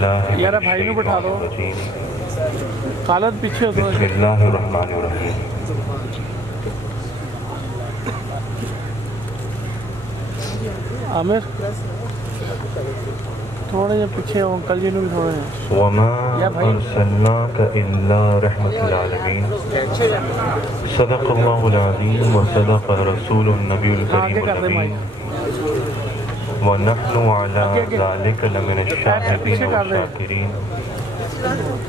یار بھائی نے بٹھا دو خالد پیچھے ہو بسم اللہ الرحمن الرحیم۔ عامر تھوڑے جا پیچھے ہو، انکل جی نے بھی تھوڑے ہیں۔ وما ارسلناک الا رحمت للعالمین۔ صدق اللہ العظیم و صدق رسول النبی الکریم الامین ونحن علی ذلک لمن الشاہدین والشاکرین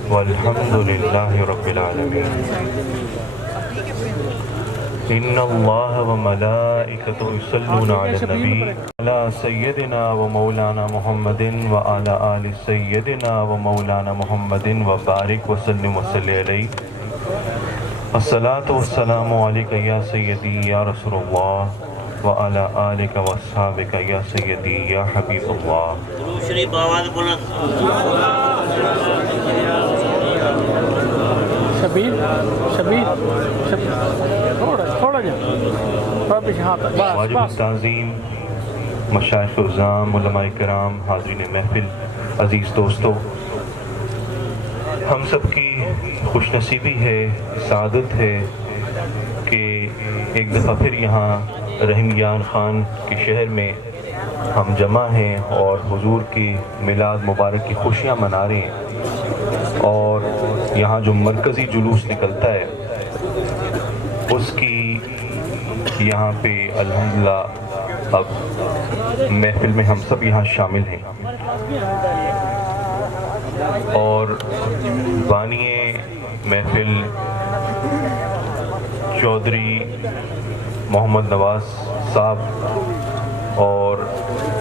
والحمد للہ رب العالمین۔ ان اللہ و ملائکتہ یصلون علی النبی علی سیدنا و مولانا محمد و علی آل سیدنا و مولانا محمد و بارک وسلم وصلی علیہ۔ الصلاۃ والسلام علیک یا سیدی یا رسول اللہ و علی آلک و اصحابک یا سیدی یا حبیب اللہ۔ درود شریف آواز بلند۔ شبیر تھوڑا جا تھوڑا پیچھے، ہاں واجب بس التعظیم مشائخ عظام، علماء کرام، حاضرین محفل، عزیز دوستو، ہم سب کی خوش نصیبی ہے، سعادت ہے کہ ایک دفعہ پھر یہاں رحیمیان خان کے شہر میں ہم جمع ہیں اور حضور کی میلاد مبارک کی خوشیاں منا رہے ہیں، اور یہاں جو مرکزی جلوس نکلتا ہے اس کی یہاں پہ الحمدللہ اب محفل میں ہم سب یہاں شامل ہیں، اور بانی محفل چودھری محمد نواز صاحب اور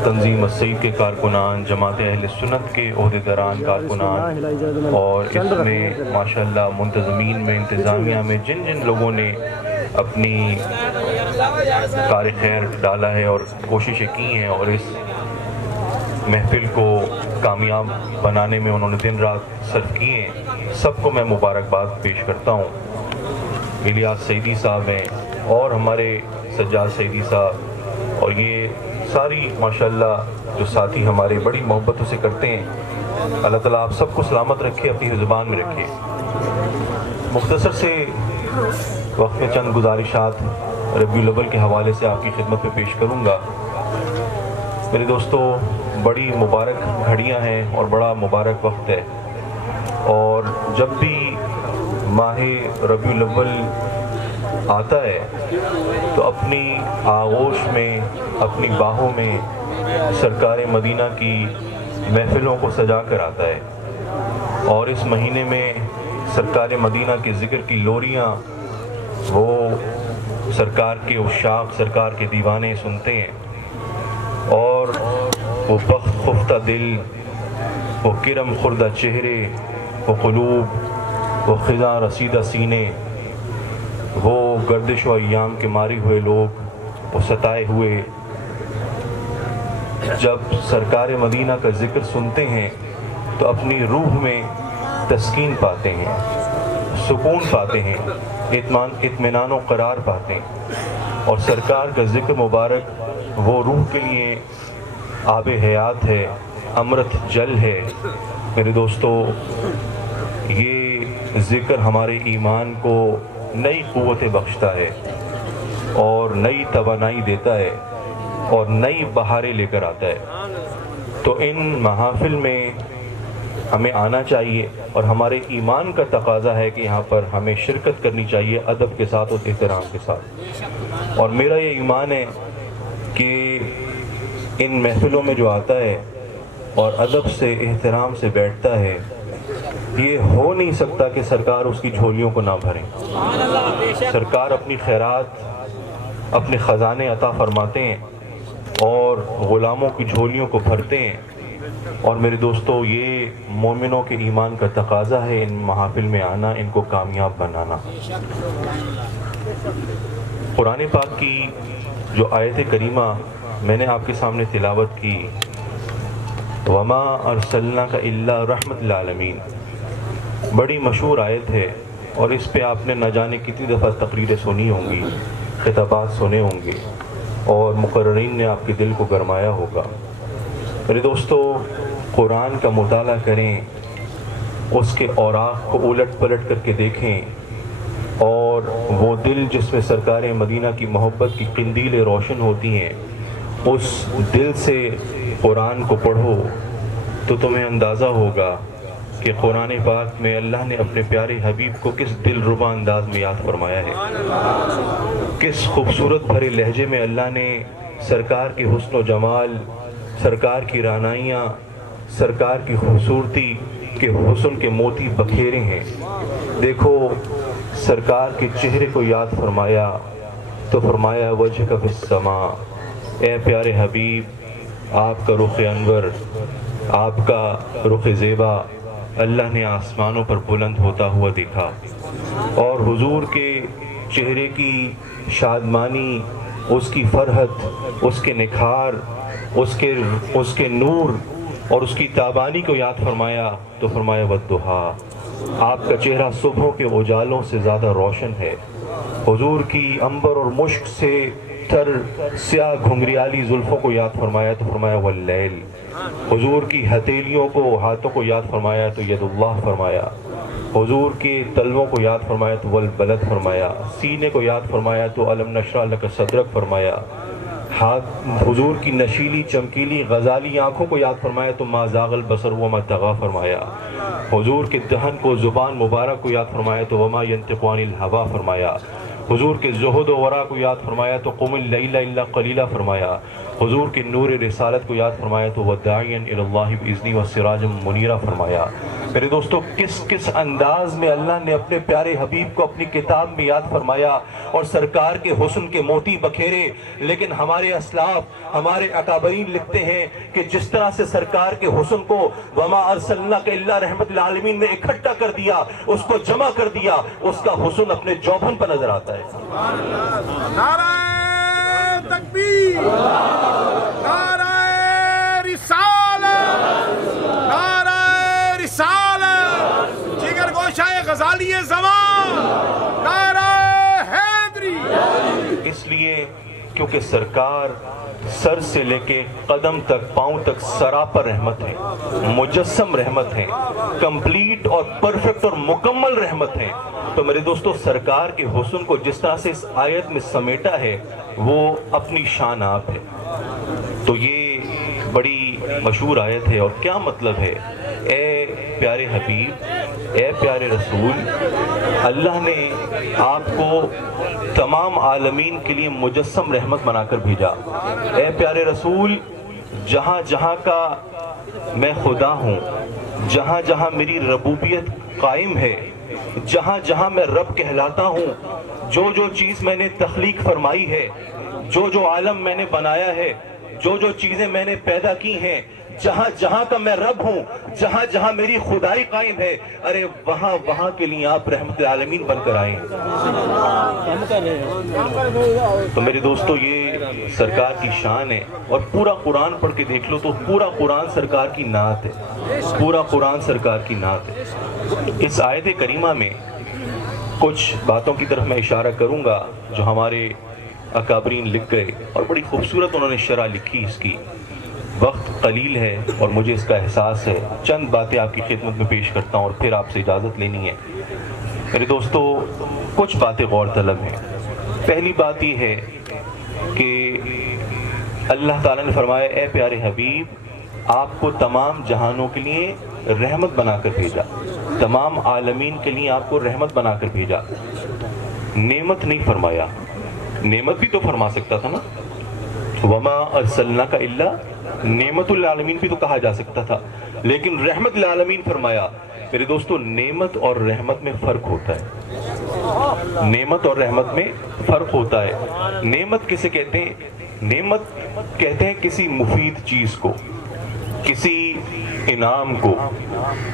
تنظیم السید کے کارکنان، جماعت اہل سنت کے عہدیداران کارکنان، اور اس میں ماشاءاللہ منتظمین میں، انتظامیہ میں جن جن لوگوں نے اپنی کار خیر ڈالا ہے اور کوششیں کی ہیں اور اس محفل کو کامیاب بنانے میں انہوں نے دن رات صرف کیے ہیں، سب کو میں مبارکباد پیش کرتا ہوں۔ الیاس سعیدی صاحب ہیں اور ہمارے سجاد سعیدی صاحب، اور یہ ساری ماشاءاللہ جو ساتھی ہمارے بڑی محبتوں سے کرتے ہیں۔ اللہ تعالیٰ آپ سب کو سلامت رکھے، اپنی زبان میں رکھے۔ مختصر سے وقت میں چند گزارشات ربیع الاول کے حوالے سے آپ کی خدمت میں پیش کروں گا۔ میرے دوستو، بڑی مبارک گھڑیاں ہیں اور بڑا مبارک وقت ہے، اور جب بھی ماہ ربیع الاول آتا ہے تو اپنی آغوش میں، اپنی باہوں میں سرکار مدینہ کی محفلوں کو سجا کر آتا ہے، اور اس مہینے میں سرکار مدینہ کے ذکر کی لوریاں وہ سرکار کے عشاق، سرکار کے دیوانے سنتے ہیں، اور وہ بخت خفتہ دل، وہ کرم خوردہ چہرے، وہ قلوب، وہ خزاں رسیدہ سینے، وہ گردش و ایام کے مارے ہوئے لوگ، وہ ستائے ہوئے، جب سرکار مدینہ کا ذکر سنتے ہیں تو اپنی روح میں تسکین پاتے ہیں، سکون پاتے ہیں، اطمینان و قرار پاتے ہیں، اور سرکار کا ذکر مبارک وہ روح کے لیے آب حیات ہے، امرت جل ہے۔ میرے دوستو، یہ ذکر ہمارے ایمان کو نئی قوتیں بخشتا ہے اور نئی توانائی دیتا ہے اور نئی بہاریں لے کر آتا ہے۔ تو ان محافل میں ہمیں آنا چاہیے، اور ہمارے ایمان کا تقاضا ہے کہ یہاں پر ہمیں شرکت کرنی چاہیے ادب کے ساتھ اور احترام کے ساتھ۔ اور میرا یہ ایمان ہے کہ ان محفلوں میں جو آتا ہے اور ادب سے، احترام سے بیٹھتا ہے، یہ ہو نہیں سکتا کہ سرکار اس کی جھولیوں کو نہ بھریں۔ سرکار اپنی خیرات، اپنے خزانے عطا فرماتے ہیں اور غلاموں کی جھولیوں کو بھرتے ہیں، اور میرے دوستو، یہ مومنوں کے ایمان کا تقاضا ہے ان محافل میں آنا، ان کو کامیاب بنانا۔ قرآن پاک کی جو آیت کریمہ میں نے آپ کے سامنے تلاوت کی، وَمَا أَرْسَلْنَاكَ إِلَّا رَحْمَةً لِلْعَالَمِينَ، بڑی مشہور آیت ہے، اور اس پہ آپ نے نہ جانے کتنی دفعہ تقریریں سنی ہوں گی، خطابات سنے ہوں گے، اور مقررین نے آپ کے دل کو گرمایا ہوگا۔ میرے دوستو، قرآن کا مطالعہ کریں، اس کے اوراق کو الٹ پلٹ کر کے دیکھیں، اور وہ دل جس میں سرکار مدینہ کی محبت کی قندیلیں روشن ہوتی ہیں، اس دل سے قرآن کو پڑھو تو تمہیں اندازہ ہوگا کہ قرآن پاک میں اللہ نے اپنے پیارے حبیب کو کس دل ربا انداز میں یاد فرمایا ہے، کس خوبصورت بھرے لہجے میں اللہ نے سرکار کی حسن و جمال، سرکار کی رعنائیاں، سرکار کی خوبصورتی کے حسن کے موتی بکھیرے ہیں۔ دیکھو سرکار کے چہرے کو یاد فرمایا تو فرمایا وجہک فی السماء، اے پیارے حبیب آپ کا رخ انور، آپ کا رخ زیبا اللہ نے آسمانوں پر بلند ہوتا ہوا دیکھا، اور حضور کے چہرے کی شادمانی، اس کی فرحت، اس کے نکھار، اس کے نور اور اس کی تابانی کو یاد فرمایا تو فرمایا والضحیٰ، آپ کا چہرہ صبحوں کے اجالوں سے زیادہ روشن ہے۔ حضور کی عنبر اور مشک سے تر سیاہ گھنگریالی زلفوں کو یاد فرمایا تو فرمایا واللیل، حضور کی ہتھیلیوں کو، ہاتھوں کو یاد فرمایا تو ید اللہ فرمایا، حضور کے تلووں کو یاد فرمایا تو والبلد فرمایا، سینے کو یاد فرمایا تو الم نشرح لک صدرک فرمایا، حضور کی نشیلی چمکیلی غزالی آنکھوں کو یاد فرمایا تو ما زاغ البصر وما طغی فرمایا، حضور کے دہن کو، زبان مبارک کو یاد فرمایا تو وما ینطق عن الہوی فرمایا، حضور کے زہد و ورع کو یاد فرمایا تو قم اللیل الا قلیلا فرمایا، حضور کے نور رسالت کو یاد فرمایا تو وداعیا الی اللہ باذنی وسراجا منیرا فرمایا۔ میرے دوستو کس انداز میں اللہ نے اپنے پیارے حبیب کو اپنی کتاب میں یاد فرمایا اور سرکار کے حسن کے موتی بکھیرے، لیکن ہمارے اسلاف، ہمارے اکابرین لکھتے ہیں کہ جس طرح سے سرکار کے حسن کو وما ارسلناک الا رحمت للعالمین میں اکٹھا کر دیا، اس کو جمع کر دیا، اس کا حسن اپنے جوبن پر نظر آتا ہے۔ نعرہ تکبیر، نعرہ رسالت، نعرہ رسالت، جگر گوشہ غزالی زمان، نعرہ حیدری۔ اس لیے کیونکہ سرکار سر سے لے کے قدم تک، پاؤں تک سراپر رحمت ہے، مجسم رحمت ہے، کمپلیٹ اور پرفیکٹ اور مکمل رحمت ہے۔ تو میرے دوستو سرکار کے حسن کو جس طرح سے اس آیت میں سمیٹا ہے وہ اپنی شان آپ ہے۔ تو یہ بڑی مشہور آیت ہے، اور کیا مطلب ہے؟ اے پیارے حبیب، اے پیارے رسول، اللہ نے آپ کو تمام عالمین کے لیے مجسم رحمت بنا کر بھیجا۔ اے پیارے رسول، جہاں جہاں کا میں خدا ہوں، جہاں جہاں میری ربوبیت قائم ہے، جہاں جہاں میں رب کہلاتا ہوں، جو جو چیز میں نے تخلیق فرمائی ہے، جو جو عالم میں نے بنایا ہے، جو جو چیزیں میں نے پیدا کی ہیں، جہاں جہاں کا میں رب ہوں، جہاں جہاں میری خدائی قائم ہے، ارے وہاں وہاں کے لیے آپ رحمت العالمین بن کر آئیں۔ تو میرے دوستو یہ سرکار کی شان ہے، اور پورا قرآن پڑھ کے دیکھ لو تو پورا قرآن سرکار کی نعت ہے، پورا قرآن سرکار کی نعت ہے۔ اس آیت کریمہ میں کچھ باتوں کی طرف میں اشارہ کروں گا جو ہمارے اکابرین لکھ گئے، اور بڑی خوبصورت انہوں نے شرح لکھی اس کی۔ وقت قلیل ہے اور مجھے اس کا احساس ہے، چند باتیں آپ کی خدمت میں پیش کرتا ہوں اور پھر آپ سے اجازت لینی ہے۔ میرے دوستو کچھ باتیں غور طلب ہیں۔ پہلی بات یہ ہے کہ اللہ تعالیٰ نے فرمایا اے پیارے حبیب، آپ کو تمام جہانوں کے لیے رحمت بنا کر بھیجا، تمام عالمین کے لیے آپ کو رحمت بنا کر بھیجا۔ نعمت نہیں فرمایا، نعمت بھی تو فرما سکتا تھا نا، وما ارسلناک الا نعمت للعالمین بھی تو کہا جا سکتا تھا، لیکن رحمت للعالمین فرمایا۔ میرے دوستو نعمت اور رحمت میں فرق ہوتا ہے، نعمت اور رحمت میں فرق ہوتا ہے۔ نعمت کسے کہتے ہیں؟ نعمت کہتے ہیں کسی مفید چیز کو، کسی انعام کو،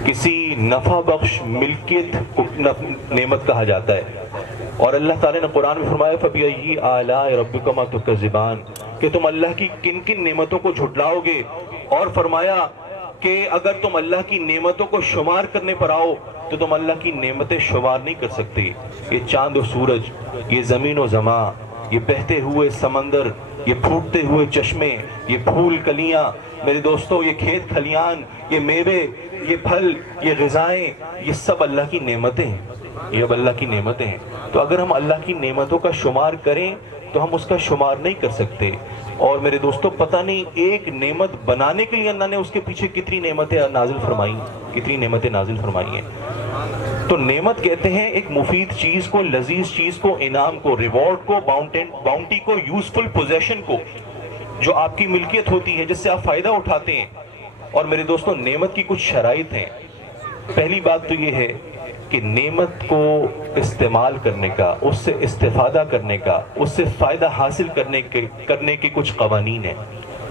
کسی نفع بخش ملکیت کو نعمت کہا جاتا ہے۔ اور اللہ تعالیٰ نے قرآن میں فرمایا فَبِأَيِّ آلَاءِ رَبِّكُمَا تُكَذِّبَانِ، کہ تم اللہ کی کن کن نعمتوں کو جھٹلاؤ گے، اور فرمایا کہ اگر تم اللہ کی نعمتوں کو شمار کرنے پر آؤ تو تم اللہ کی نعمتیں شمار نہیں کر سکتے۔ یہ چاند و سورج، یہ زمین و زمان، یہ بہتے ہوئے سمندر، یہ پھوٹتے ہوئے چشمے، یہ پھول کلیاں، میرے دوستوں یہ کھیت کھلیان، یہ میوے، یہ پھل، یہ غذائیں، یہ سب اللہ کی نعمتیں ہیں، یہ اب اللہ کی نعمتیں ہیں۔ تو اگر ہم اللہ کی نعمتوں کا شمار کریں تو ہم اس کا شمار نہیں کر سکتے۔ اور میرے دوستوں پتہ نہیں ایک نعمت بنانے کے لیے اللہ نے اس کے پیچھے کتنی نعمتیں نازل فرمائی، کتنی نعمتیں نازل فرمائی ہیں۔ تو نعمت کہتے ہیں ایک مفید چیز کو، لذیذ چیز کو، انعام کو، ریوارڈ کو، باؤنٹی کو، یوزفل پوزیشن کو، جو آپ کی ملکیت ہوتی ہے، جس سے آپ فائدہ اٹھاتے ہیں۔ اور میرے دوستوں نعمت کی کچھ شرائط ہیں۔ پہلی بات تو یہ ہے کہ نعمت کو استعمال کرنے کا، اس سے استفادہ کرنے کا، اس سے فائدہ حاصل کرنے کے کچھ قوانین ہیں،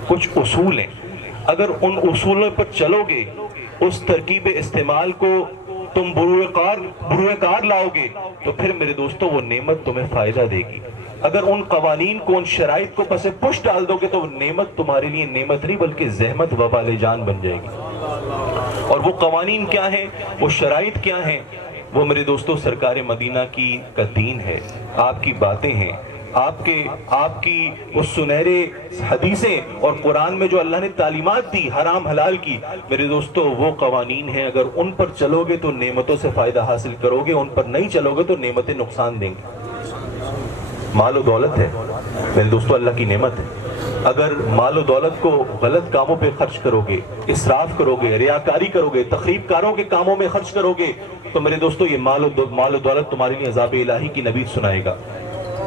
کچھ اصول ہیں۔ اگر ان اصولوں پر چلو گے، اس ترکیب استعمال کو تم بروئے کار لاؤ گے، تو پھر میرے دوستوں وہ نعمت تمہیں فائدہ دے گی۔ اگر ان قوانین کو، ان شرائط کو پس پش ڈال دو گے تو وہ نعمت تمہارے لیے نعمت نہیں بلکہ زحمت وبال جان بن جائے گی۔ اور وہ قوانین کیا ہیں، وہ شرائط کیا ہیں؟ وہ میرے دوستوں سرکار مدینہ کا دین ہے، آپ کی باتیں ہیں، آپ کی وہ سنہرے حدیثیں، اور قرآن میں جو اللہ نے تعلیمات دی حرام حلال کی، میرے دوستوں وہ قوانین ہیں۔ اگر ان پر چلو گے تو نعمتوں سے فائدہ حاصل کرو گے، ان پر نہیں چلو گے تو نعمتیں نقصان دیں گے۔ مال و دولت ہے میرے دوستوں اللہ کی نعمت ہے۔ اگر مال و دولت کو غلط کاموں پہ خرچ کرو گے، اسراف کرو گے، ریاکاری کرو گے، تخریب کاروں کے کاموں میں خرچ کرو گے، تو میرے دوستوں یہ مال و دولت تمہارے لیے عذاب الہی کی نوید سنائے گا۔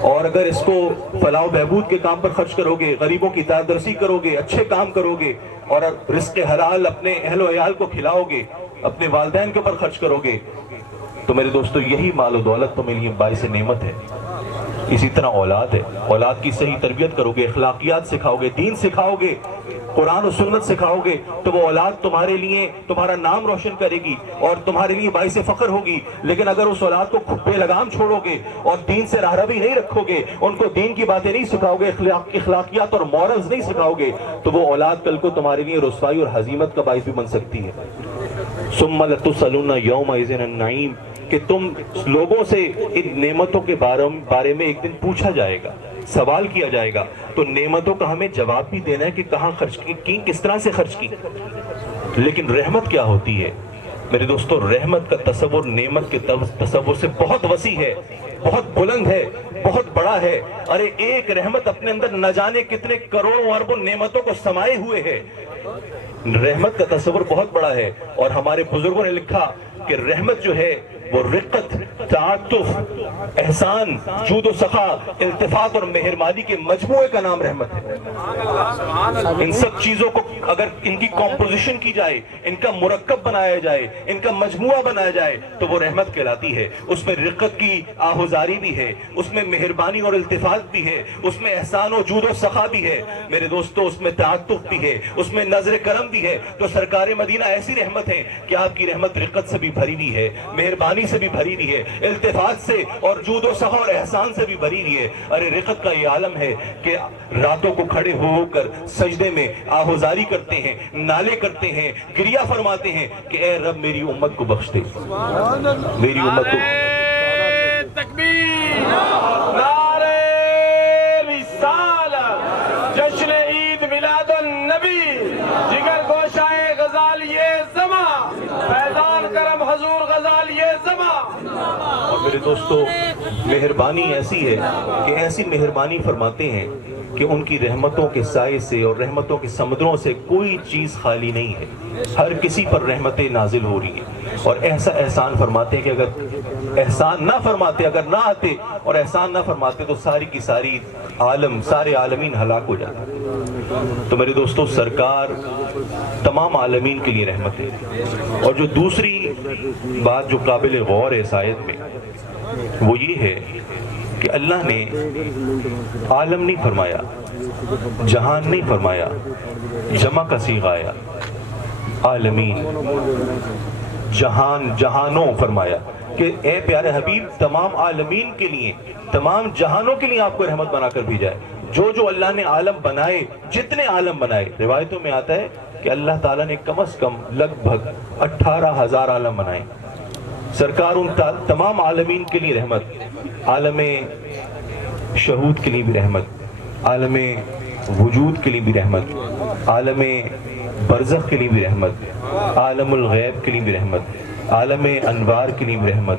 اور اگر اس کو فلاح و بہبود کے کام پر خرچ کرو گے، غریبوں کی دردرسی کرو گے، اچھے کام کرو گے، اور رزق حلال اپنے اہل و عیال کو کھلاؤ گے، اپنے والدین کے اوپر خرچ کرو گے، تو میرے دوستوں یہی مال و دولت تمہارے لیے باعث نعمت ہے۔ اسی طرح اولاد ہے، اولاد کی صحیح تربیت کرو گے، اخلاقیات سکھاؤ گے، دین سکھاؤ گے، قرآن و سنت سکھاؤ گے، تو وہ اولاد تمہارے لیے تمہارا نام روشن کرے گی اور تمہارے لیے باعث فخر ہوگی۔ لیکن اگر اس اولاد کو بے لگام چھوڑو گے اور دین سے راہروی نہیں رکھو گے، ان کو دین کی باتیں نہیں سکھاؤ گے، اخلاقیات اور مورلز نہیں سکھاؤ گے، تو وہ اولاد کل کو تمہارے لیے رسوائی اور ہزیمت کا باعث بھی بن سکتی ہے۔ ثم لتسألن یومئذ عن النعیم، کہ تم لوگوں سے ان نعمتوں کے بارے میں ایک دن پوچھا جائے گا، سوال کیا جائے گا۔ تو نعمتوں کا ہمیں جواب بھی دینا ہے کہ کہاں خرچ کی، کس طرح سے خرچ کی۔ لیکن رحمت کیا ہوتی ہے میرے دوستو؟ رحمت کا تصور نعمت کے تصور سے بہت وسیع ہے، بہت بلند ہے، بہت بڑا ہے۔ ارے ایک رحمت اپنے اندر نہ جانے کتنے کروڑوں اربوں نعمتوں کو سمائے ہوئے ہے۔ رحمت کا تصور بہت بڑا ہے، اور ہمارے بزرگوں نے لکھا کہ رحمت جو ہے وہ رقت، تعاطف، احسان، جود و سخا، التفات اور مہربانی کے مجموعے کا نام رحمت ہے۔ ان سب چیزوں کو اگر ان کی کمپوزیشن کی جائے، ان کا مرکب بنایا جائے، ان کا مجموعہ بنایا جائے تو وہ رحمت کہلاتی ہے۔ اس میں رقت کی آہوزاری بھی ہے، اس میں مہربانی اور التفات بھی ہے، اس میں احسان و جود و سخا بھی ہے میرے دوستو، اس میں تعاطف بھی ہے، اس میں نظر کرم بھی ہے۔ تو سرکار مدینہ ایسی رحمت ہے کہ آپ کی رحمت رقت سے بھی بھری ہوئی ہے، مہربانی سے بھی بھری ہوئی ہے، التفات سے اور جود و سخا اور احسان سے بھی بھری ہوئی ہے۔ ارے رقت کا یہ عالم ہے کہ راتوں کو کھڑے ہو کر سجدے میں آہوزاری کرتے ہیں، نالے کرتے ہیں، گریہ فرماتے ہیں کہ اے رب میری امت کو بخش دے، میری امت کو۔ تکبیر، نعرہ رسالت، جشن عید میلاد النبی، جگر گوشائے غزال یہ زماں، فیضان کرم حضور غزال یہ زماں۔ اور میرے دوستو مہربانی ایسی ہے کہ ایسی مہربانی فرماتے ہیں کہ ان کی رحمتوں کے سائے سے اور رحمتوں کے سمندروں سے کوئی چیز خالی نہیں ہے، ہر کسی پر رحمتیں نازل ہو رہی ہیں۔ اور ایسا احسان فرماتے ہیں کہ اگر احسان نہ فرماتے، اگر نہ آتے اور احسان نہ فرماتے تو ساری کی ساری عالم، سارے عالمین ہلاک ہو جاتے۔ تو میرے دوستو سرکار تمام عالمین کے لیے رحمت ہے۔ اور جو دوسری بات جو قابل غور ہے اس آیت میں وہ یہ ہے کہ اللہ نے عالم نہیں فرمایا، جہان نہیں فرمایا، جمع کا صیغہ آیا، عالمین، جہان، جہانوں فرمایا کہ اے پیارے حبیب تمام عالمین کے لیے، تمام جہانوں کے لیے آپ کو رحمت بنا کر بھیجا ہے۔ جو اللہ نے عالم بنائے، جتنے عالم بنائے، روایتوں میں آتا ہے کہ اللہ تعالیٰ نے کم از کم لگ بھگ 18,000 عالم بنائے۔ سرکار ان تمام عالمین کے لیے رحمت، عالم شہود کے لیے بھی رحمت، عالم وجود کے لیے بھی رحمت، عالم برزخ کے لیے بھی رحمت، عالم الغیب کے لیے بھی رحمت، عالم انوار کے لیے بھی رحمت،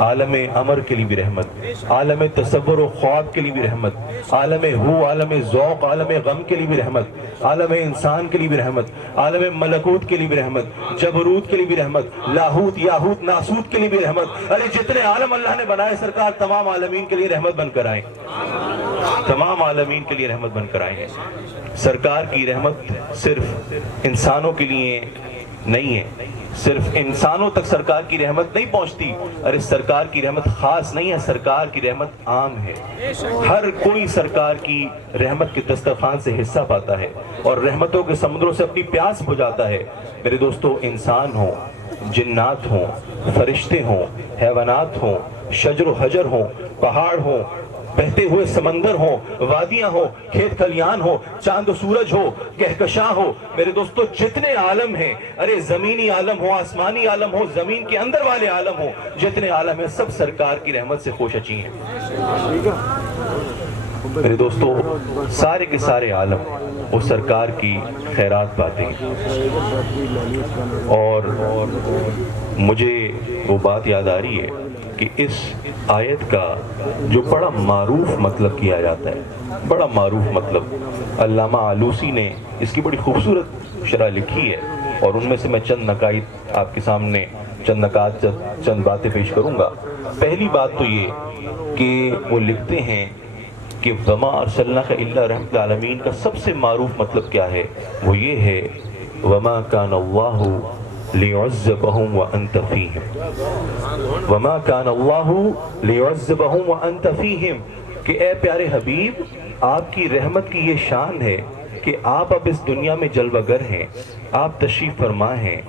عالم امر کے لیے بھی رحمت، عالم تصور و خواب کے لیے بھی رحمت، عالم ہو، عالم ذوق، عالم غم کے لیے بھی رحمت، عالم انسان کے لیے بھی رحمت، عالم ملکوت کے لیے بھی رحمت، جبروت کے لیے بھی رحمت، لاہوت یاہوت ناسوت کے لیے بھی رحمت۔ ارے جتنے عالم اللہ نے بنائے سرکار تمام عالمین کے لیے رحمت بن کر آئیں، تمام عالمین کے لیے رحمت بن کر آئیں۔ سرکار کی رحمت صرف انسانوں کے لیے نہیں ہے، صرف انسانوں تک سرکار کی رحمت نہیں پہنچتی، ارے سرکار کی رحمت خاص نہیں ہے، سرکار کی رحمت عام ہے۔ ہر کوئی سرکار کی رحمت کے دسترخوان سے حصہ پاتا ہے اور رحمتوں کے سمندروں سے اپنی پیاس بجھاتا ہے۔ میرے دوستو، انسان ہوں، جنات ہوں، فرشتے ہوں، حیوانات ہوں، شجر و حجر ہوں، پہاڑ ہوں، بہتے ہوئے سمندر ہوں، وادیاں ہوں، کھیت کھلیان ہو، چاند و سورج ہو، کہکشاں ہو، میرے دوستو جتنے عالم ہیں، ارے زمینی عالم ہو، آسمانی عالم ہو، زمین کے اندر والے عالم ہو، جتنے عالم ہیں سب سرکار کی رحمت سے خوش اچی ہیں۔ میرے دوستو سارے کے سارے عالم وہ سرکار کی خیرات پاتے ہیں، اور مجھے وہ بات یاد آ رہی ہے کہ اس آیت کا جو بڑا معروف مطلب کیا جاتا ہے، بڑا معروف مطلب، علامہ آلوسی نے اس کی بڑی خوبصورت شرح لکھی ہے، اور ان میں سے میں چند نکات آپ کے سامنے چند باتیں پیش کروں گا۔ پہلی بات تو یہ کہ وہ لکھتے ہیں کہ وما ارسلناک الا رحمۃ للعالمین کا سب سے معروف مطلب کیا ہے، وہ یہ ہے وما کان اللہ لیعذبہم وانت فیہم، وما کان اللہ لیعذبہم وانت فیہم، کہ اے پیارے حبیب آپ کی رحمت کی یہ شان ہے کہ آپ اب اس دنیا میں جلوہ گر ہیں، آپ تشریف فرما ہیں،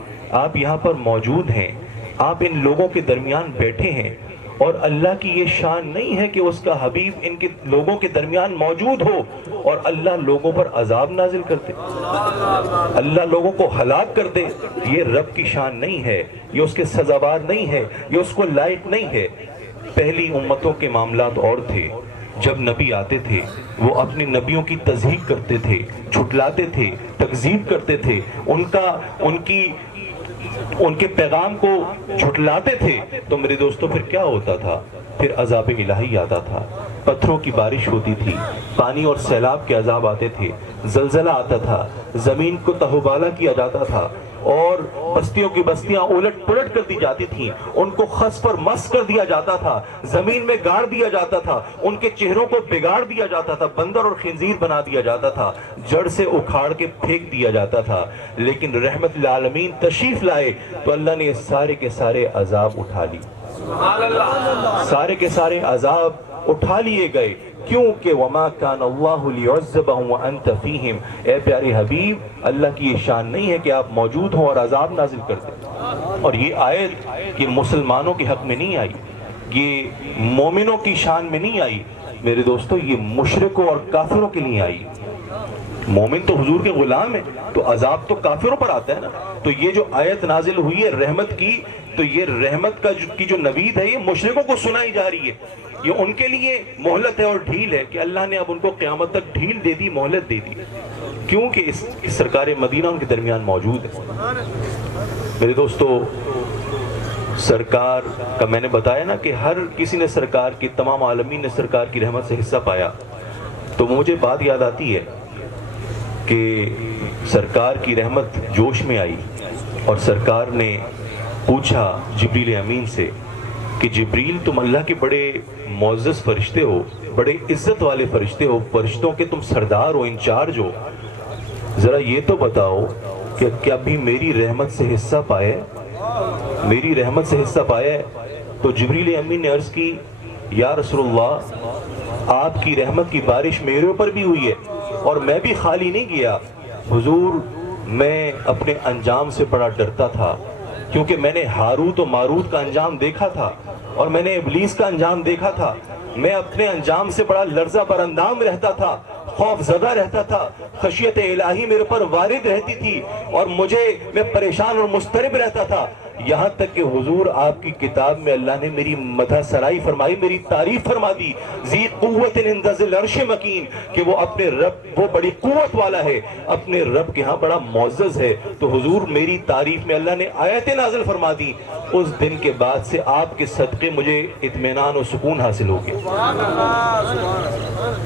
آپ یہاں پر موجود ہیں، آپ ان لوگوں کے درمیان بیٹھے ہیں، اور اللہ کی یہ شان نہیں ہے کہ اس کا حبیب ان کے لوگوں کے درمیان موجود ہو اور اللہ لوگوں پر عذاب نازل کر دے، اللہ لوگوں کو ہلاک کر دے۔ یہ رب کی شان نہیں ہے، یہ اس کے سزاوار نہیں ہے، یہ اس کو لائق نہیں ہے۔ پہلی امتوں کے معاملات اور تھے، جب نبی آتے تھے وہ اپنی نبیوں کی تضحیق کرتے تھے، جھٹلاتے تھے، تکذیب کرتے تھے، ان کے پیغام کو جھٹلاتے تھے، تو میرے دوستو پھر کیا ہوتا تھا؟ پھر عذاب الہی آتا تھا، پتھروں کی بارش ہوتی تھی، پانی اور سیلاب کے عذاب آتے تھے، زلزلہ آتا تھا، زمین کو تہوبالا کیا جاتا تھا، اور بستیوں کی بستیاں الٹ پلٹ کر دی جاتی تھیں، ان کو خس پر مس کر دیا جاتا تھا، زمین میں گاڑ دیا جاتا تھا، ان کے چہروں کو بگاڑ دیا جاتا تھا، بندر اور خنزیر بنا دیا جاتا تھا، جڑ سے اکھاڑ کے پھینک دیا جاتا تھا۔ لیکن رحمت للعالمین تشریف لائے تو اللہ نے سارے کے سارے عذاب اٹھا لی، سارے کے سارے عذاب اٹھا لیے گئے، کیونکہ وما کان اللہ لیعذبہم وانت فیہم، اے پیارے حبیب اللہ کی یہ شان نہیں ہے کہ آپ موجود ہوں اور عذاب نازل کر دیں۔ اور یہ آیت یہ مسلمانوں کے حق میں نہیں آئی، یہ مومنوں کی شان میں نہیں آئی، میرے دوستو یہ مشرکوں اور کافروں کے لیے آئی۔ مومن تو حضور کے غلام ہیں، تو عذاب تو کافروں پر آتا ہے نا۔ تو یہ جو آیت نازل ہوئی ہے رحمت کی، تو یہ رحمت کی جو نوید ہے یہ مشرکوں کو سنائی جا رہی ہے، یہ ان کے لیے مہلت ہے اور ڈھیل ہے کہ اللہ نے اب ان کو قیامت تک ڈھیل دے دی، مہلت دے دی، کیونکہ اس سرکار مدینہ ان کے درمیان موجود ہے۔ میرے دوستو سرکار کا میں نے بتایا نا کہ ہر کسی نے سرکار کی، تمام عالمین نے سرکار کی رحمت سے حصہ پایا، تو مجھے بات یاد آتی ہے کہ سرکار کی رحمت جوش میں آئی اور سرکار نے پوچھا جبریل امین سے کہ جبریل تم اللہ کے بڑے معزز فرشتے ہو، بڑے عزت والے فرشتے ہو، فرشتوں کے تم سردار ہو، انچارج ہو، ذرا یہ تو بتاؤ کہ کیا بھی میری رحمت سے حصہ پائے، میری رحمت سے حصہ پائے؟ تو جبریل امین نے عرض کی یا رسول اللہ آپ کی رحمت کی بارش میرے اوپر بھی ہوئی ہے اور میں بھی خالی نہیں گیا، حضور میں اپنے انجام سے بڑا ڈرتا تھا، کیونکہ میں نے ہاروت و ماروت کا انجام دیکھا تھا اور میں نے ابلیس کا انجام دیکھا تھا، میں اپنے انجام سے بڑا لرزہ بر اندام رہتا تھا، خوف زدہ رہتا تھا، خشیت الہی میرے پر وارد رہتی تھی اور میں پریشان اور مضطرب رہتا تھا۔ یہاں تک کہ حضور آپ کی کتاب میں اللہ نے میری مدح سرائی فرمائی، میری تعریف فرما دی، ذی قوت عند ذی العرش مکین، کہ وہ اپنے رب، وہ بڑی قوت والا ہے، اپنے رب کے ہاں بڑا معزز ہے۔ تو حضور میری تعریف میں اللہ نے آیتیں نازل فرما دی۔ اس دن کے بعد سے آپ کے صدقے مجھے اطمینان و سکون حاصل ہو گیا۔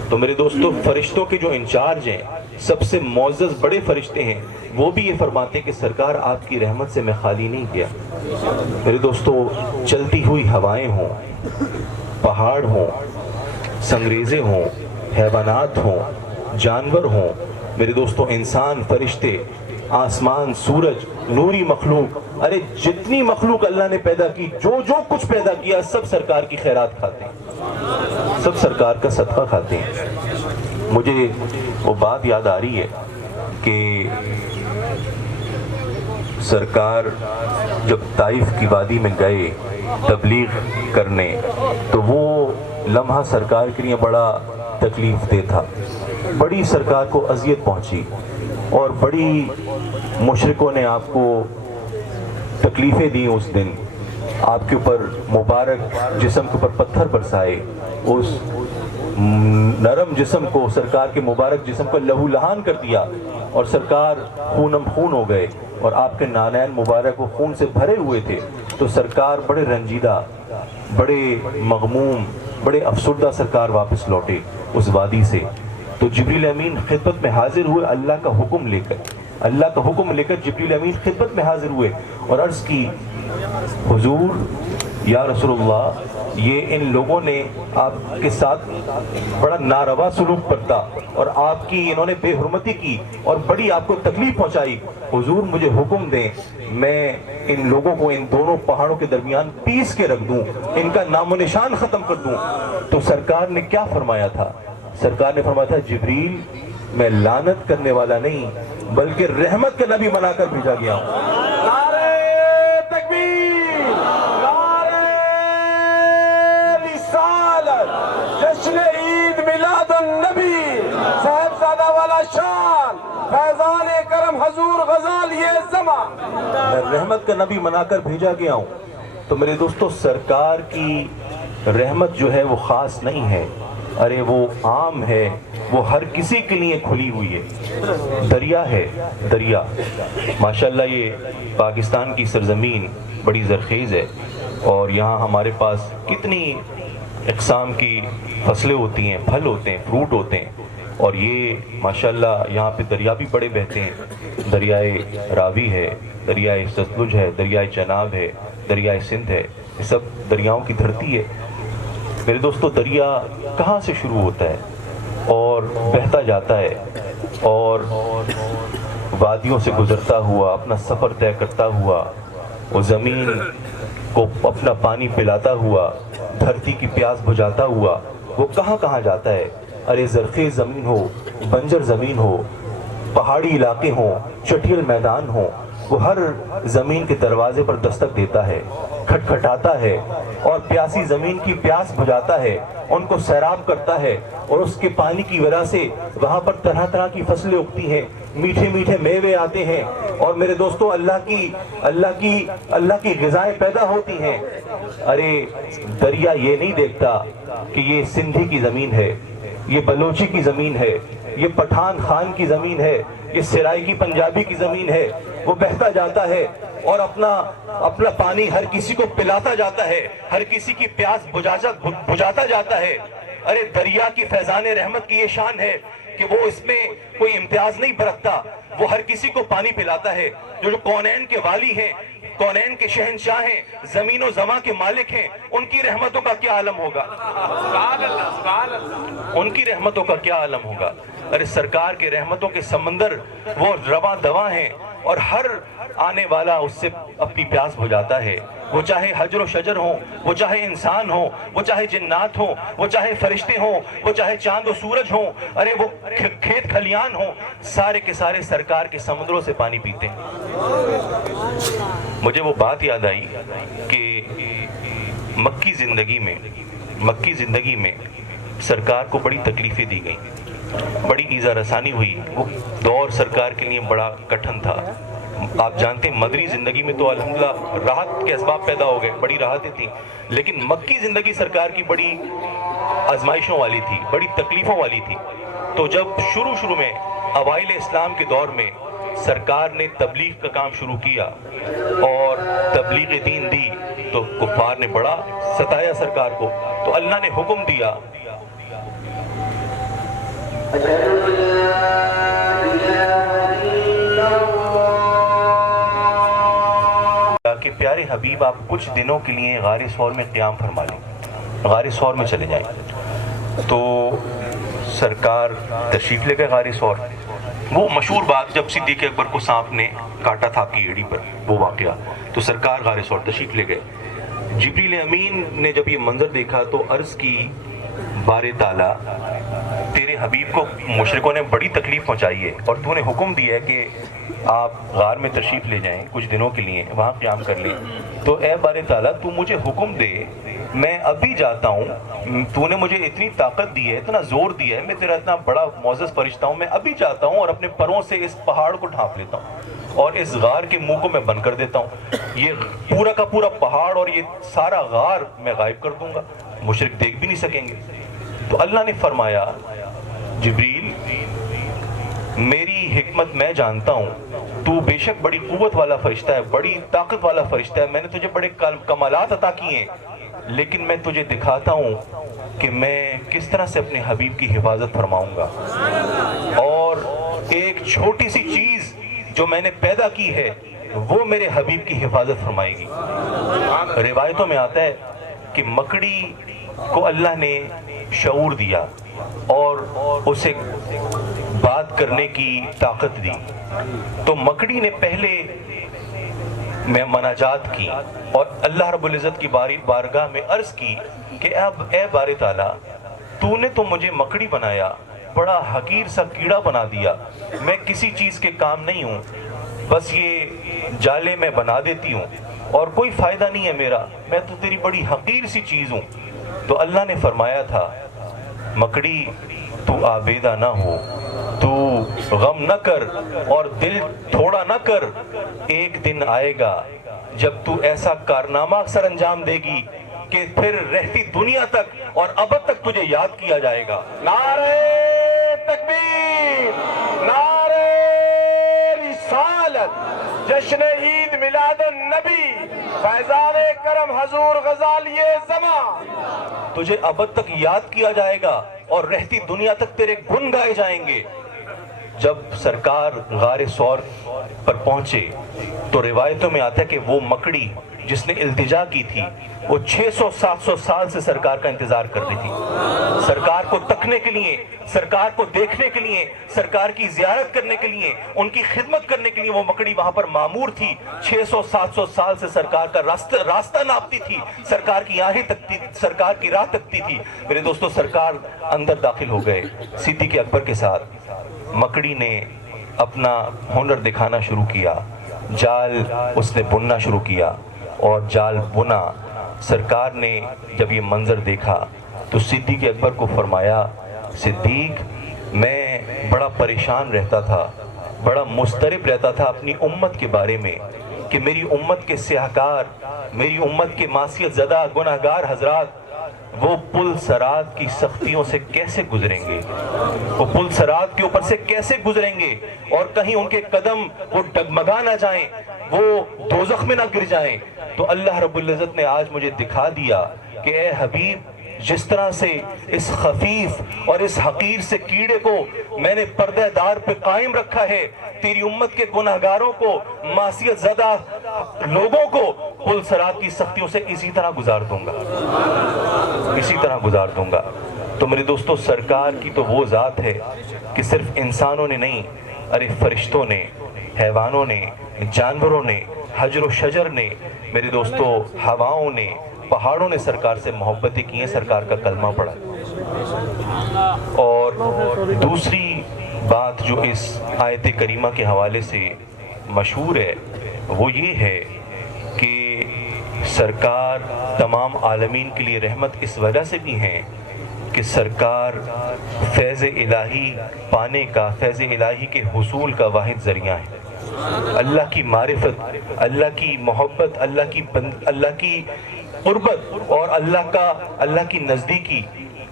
تو میرے دوستو، فرشتوں کے جو انچارج ہیں، سب سے معزز بڑے فرشتے ہیں، وہ بھی یہ فرماتے ہیں کہ سرکار آپ کی رحمت سے میں خالی نہیں گیا۔ میرے دوستو، چلتی ہوئی ہوائیں ہوں، پہاڑ ہوں، سنگریزے ہوں، حیوانات ہوں، جانور ہوں، میرے دوستو، انسان، فرشتے، آسمان، سورج، نوری مخلوق، ارے جتنی مخلوق اللہ نے پیدا کی، جو کچھ پیدا کیا، سب سرکار کی خیرات کھاتے ہیں، سب سرکار کا صدقہ کھاتے ہیں۔ مجھے وہ بات یاد آ رہی ہے کہ سرکار جب طائف کی وادی میں گئے تبلیغ کرنے، تو وہ لمحہ سرکار کے لیے بڑا تکلیف دہ تھا، بڑی سرکار کو اذیت پہنچی، اور بڑی مشرکوں نے آپ کو تکلیفیں دی۔ اس دن آپ کے اوپر مبارک جسم کے اوپر پتھر برسائے، اس نرم جسم کو، سرکار کے مبارک جسم کو لہو لہان کر دیا، اور سرکار خونم خون ہو گئے، اور آپ کے نانین مبارک وہ خون سے بھرے ہوئے تھے۔ تو سرکار بڑے رنجیدہ، بڑے مغموم، بڑے افسردہ سرکار واپس لوٹے اس وادی سے۔ تو جبریل امین خدمت میں حاضر ہوئے، اللہ کا حکم لے کر، اللہ کا حکم لے کر جبریل امین خدمت میں حاضر ہوئے، اور عرض کی، حضور یا رسول اللہ، یہ ان لوگوں نے آپ کے ساتھ بڑا ناروا سلوک برتا، اور آپ کی انہوں نے بے حرمتی کی، اور بڑی آپ کو تکلیف پہنچائی۔ حضور مجھے حکم دیں، میں ان لوگوں کو ان دونوں پہاڑوں کے درمیان پیس کے رکھ دوں، ان کا نام و نشان ختم کر دوں۔ تو سرکار نے کیا فرمایا تھا؟ سرکار نے فرمایا تھا، جبریل، میں لعنت کرنے والا نہیں بلکہ رحمت کا نبی بنا کر بھیجا گیا ہوں۔ نعرہ تکبیر، نعرہ رسالت، جشن عید میلاد النبی، صاحبزادہ والا شان، فیضان کرم حضور غزالی زمان، میں رحمت کا نبی بنا کر بھیجا گیا ہوں۔ تو میرے دوستو، سرکار کی رحمت جو ہے وہ خاص نہیں ہے، ارے وہ عام ہے، وہ ہر کسی کے لیے کھلی ہوئی ہے، دریا ہے، دریا۔ ماشاءاللہ یہ پاکستان کی سرزمین بڑی زرخیز ہے، اور یہاں ہمارے پاس کتنی اقسام کی فصلیں ہوتی ہیں، پھل ہوتے ہیں، فروٹ ہوتے ہیں، اور یہ ماشاءاللہ یہاں پہ دریا بھی بڑے بہتے ہیں، دریائے راوی ہے، دریائے ستلج ہے، دریائے چناب ہے، دریائے سندھ ہے، یہ سب دریاؤں کی دھرتی ہے۔ میرے دوستو، دریا کہاں سے شروع ہوتا ہے اور بہتا جاتا ہے، اور وادیوں سے گزرتا ہوا، اپنا سفر طے کرتا ہوا، وہ زمین کو اپنا پانی پلاتا ہوا، دھرتی کی پیاس بجھاتا ہوا، وہ کہاں کہاں جاتا ہے؟ ارے زرخیز زمین ہو، بنجر زمین ہو، پہاڑی علاقے ہوں، چٹیل میدان ہوں، وہ ہر زمین کے دروازے پر دستک دیتا ہے، کھٹکھٹاتا ہے، اور پیاسی زمین کی پیاس بجھاتا ہے، ان کو سیراب کرتا ہے، اور اس کے پانی کی وجہ سے وہاں پر طرح طرح کی فصلیں اگتی ہیں، میٹھے میٹھے میوے آتے ہیں، اور میرے دوستو، اللہ کی غذائیں پیدا ہوتی ہیں۔ ارے دریا یہ نہیں دیکھتا کہ یہ سندھی کی زمین ہے، یہ بلوچی کی زمین ہے، یہ پٹھان خان کی زمین ہے، یہ سرائیکی پنجابی کی زمین ہے۔ وہ بہتا جاتا ہے اور اپنا پانی ہر کسی کو پلاتا جاتا ہے، ہر کسی کی پیاس بجھاتا جاتا ہے۔ ارے دریا کی فیضان رحمت کی یہ شان ہے کہ وہ اس میں کوئی امتیاز نہیں برتتا، وہ ہر کسی کو پانی پلاتا ہے۔ جو کونین کے والی ہیں، کونین کے شہنشاہ ہیں، زمین و زمان کے مالک ہیں، ان کی رحمتوں کا کیا عالم ہوگا؟ ان کی رحمتوں کا کیا عالم ہوگا؟ ارے سرکار کے رحمتوں کے سمندر وہ رواں دواں ہیں، اور ہر آنے والا اس سے اپنی پیاس بجھاتا ہے، وہ چاہے حجر و شجر ہوں، وہ چاہے انسان ہوں، وہ چاہے جنات ہوں، وہ چاہے فرشتے ہوں، وہ چاہے چاند و سورج ہوں، ارے وہ کھیت کھلیان ہوں، سارے کے سارے سرکار کے سمندروں سے پانی پیتے ہیں۔ مجھے وہ بات یاد آئی کہ مکی زندگی میں سرکار کو بڑی تکلیفیں دی گئیں، بڑی ایذا رسانی ہوئی، وہ دور سرکار کے لیے بڑا کٹھن تھا، آپ جانتے ہیں مدری زندگی میں تو الحمدللہ راحت کے اسباب پیدا ہو گئے، بڑی راحتیں تھیں، لیکن مکی زندگی سرکار کی بڑی آزمائشوں والی تھی، بڑی تکلیفوں والی تھی۔ تو جب شروع میں اوائل اسلام کے دور میں سرکار نے تبلیغ کا کام شروع کیا اور تبلیغ دین دی تو کفار نے بڑا ستایا سرکار کو، تو اللہ نے حکم دیا کہ پیارے حبیب آپ کچھ دنوں کے لیے غار ثور میں قیام فرما لیں، غار ثور میں چلے جائیں۔ تو سرکار تشریف لے گئے غار ثور۔ وہ مشہور بات جب صدیق اکبر کو سانپ نے کاٹا تھا آپ کی ایڑی پر، وہ واقعہ، تو سرکار غار ثور تشریف لے گئے۔ جبریل امین نے جب یہ منظر دیکھا تو عرض کی بار تعالیٰ تیرے حبیب کو مشرکوں نے بڑی تکلیف پہنچائی ہے اور تو نے حکم دیا ہے کہ آپ غار میں تشریف لے جائیں کچھ دنوں کے لیے، وہاں قیام کر لیں۔ تو اے بار تعالیٰ تو مجھے حکم دے، میں ابھی جاتا ہوں، تو نے مجھے اتنی طاقت دی ہے، اتنا زور دیا ہے، میں تیرا اتنا بڑا معزز فرشتہ ہوں، میں ابھی جاتا ہوں اور اپنے پروں سے اس پہاڑ کو ڈھانپ لیتا ہوں اور اس غار کے منہ کو میں بند کر دیتا ہوں، یہ پورا کا پورا پہاڑ اور یہ سارا غار میں غائب کر دوں گا، مشرک دیکھ بھی نہیں سکیں گے۔ تو اللہ نے فرمایا جبریل میری حکمت میں جانتا ہوں، تو بے شک بڑی قوت والا فرشتہ ہے، بڑی طاقت والا فرشتہ ہے، میں نے تجھے بڑے کمالات عطا کیے ہیں، لیکن میں تجھے دکھاتا ہوں کہ میں کس طرح سے اپنے حبیب کی حفاظت فرماؤں گا، اور ایک چھوٹی سی چیز جو میں نے پیدا کی ہے وہ میرے حبیب کی حفاظت فرمائے گی۔ روایتوں میں آتا ہے کہ مکڑی کو اللہ نے شعور دیا اور اسے بات کرنے کی طاقت دی، تو مکڑی نے پہلے میں مناجات کی اور اللہ رب العزت کی بارگاہ میں عرض کی کہ اب اے بار تعالیٰ تو نے تو مجھے مکڑی بنایا، بڑا حقیر سا کیڑا بنا دیا، میں کسی چیز کے کام نہیں ہوں، بس یہ جالے میں بنا دیتی ہوں اور کوئی فائدہ نہیں ہے میرا، میں تو تیری بڑی حقیر سی چیز ہوں۔ تو اللہ نے فرمایا تھا مکڑی تو آبیدہ نہ ہو، تو غم نہ کر اور دل تھوڑا نہ کر، ایک دن آئے گا جب تو ایسا کارنامہ سر انجام دے گی کہ پھر رہتی دنیا تک اور ابد تک تجھے یاد کیا جائے گا۔ نعرہ تکبیر، نعرہ رسالت، جشن عید میلاد النبی، فیضان کرم حضور غزالی زمان، تجھے ابد تک یاد کیا جائے گا اور رہتی دنیا تک تیرے گن گائے جائیں گے۔ جب سرکار غار ثور پر پہنچے تو روایتوں میں آتا ہے کہ وہ مکڑی جس نے التجا کی تھی وہ 600-700 سال سے سرکار کا انتظار کر رہی تھی، سرکار کو تکنے کے لیے، سرکار کو دیکھنے کے لیے، سرکار کی زیارت کرنے کے لیے، ان کی خدمت کرنے کے لیے وہ مکڑی وہاں پر معمور تھی۔ 600-700 سال سے سرکار کا راستہ ناپتی تھی، سرکار کی آہیں تکتی، سرکار کی راہ تکتی تھی۔ میرے دوستو سرکار اندر داخل ہو گئے صدیق اکبر کے ساتھ، مکڑی نے اپنا ہنر دکھانا شروع کیا، جال اس نے بننا شروع کیا اور جال بنا۔ سرکار نے جب یہ منظر دیکھا تو صدیق اکبر کو فرمایا صدیق میں بڑا پریشان رہتا تھا، بڑا مضطرب رہتا تھا اپنی امت کے بارے میں کہ میری امت کے سیاہکار، میری امت کے معصیت زدہ گناہگار حضرات وہ پل صراط کی سختیوں سے کیسے گزریں گے، وہ پل صراط کے اوپر سے کیسے گزریں گے اور کہیں ان کے قدم وہ ڈگمگا نہ جائیں، وہ دوزخ میں نہ گر جائیں۔ تو اللہ رب العزت نے آج مجھے دکھا دیا کہ اے حبیب جس طرح سے اس خفیف اور اس حقیر سے کیڑے کو میں نے پردہ دار پہ قائم رکھا ہے، تیری امت کے گناہگاروں کو، معصیت زدہ لوگوں کو پل صراط کی سختیوں سے اسی طرح گزار دوں گا، اسی طرح گزار دوں گا۔ تو میرے دوستو سرکار کی تو وہ ذات ہے کہ صرف انسانوں نے نہیں، ارے فرشتوں نے، حیوانوں نے، جانوروں نے، حجر و شجر نے، میرے دوستو ہواؤں نے، پہاڑوں نے سرکار سے محبتیں کی ہیں، سرکار کا کلمہ پڑھا۔ اور دوسری بات جو اس آیت کریمہ کے حوالے سے مشہور ہے وہ یہ ہے کہ سرکار تمام عالمین کے لیے رحمت اس وجہ سے بھی ہیں کہ سرکار فیض الہی پانے کا، فیض الہی کے حصول کا واحد ذریعہ ہے۔ اللہ کی معرفت، اللہ کی محبت، اللہ کی قربت اور اللہ کی نزدیکی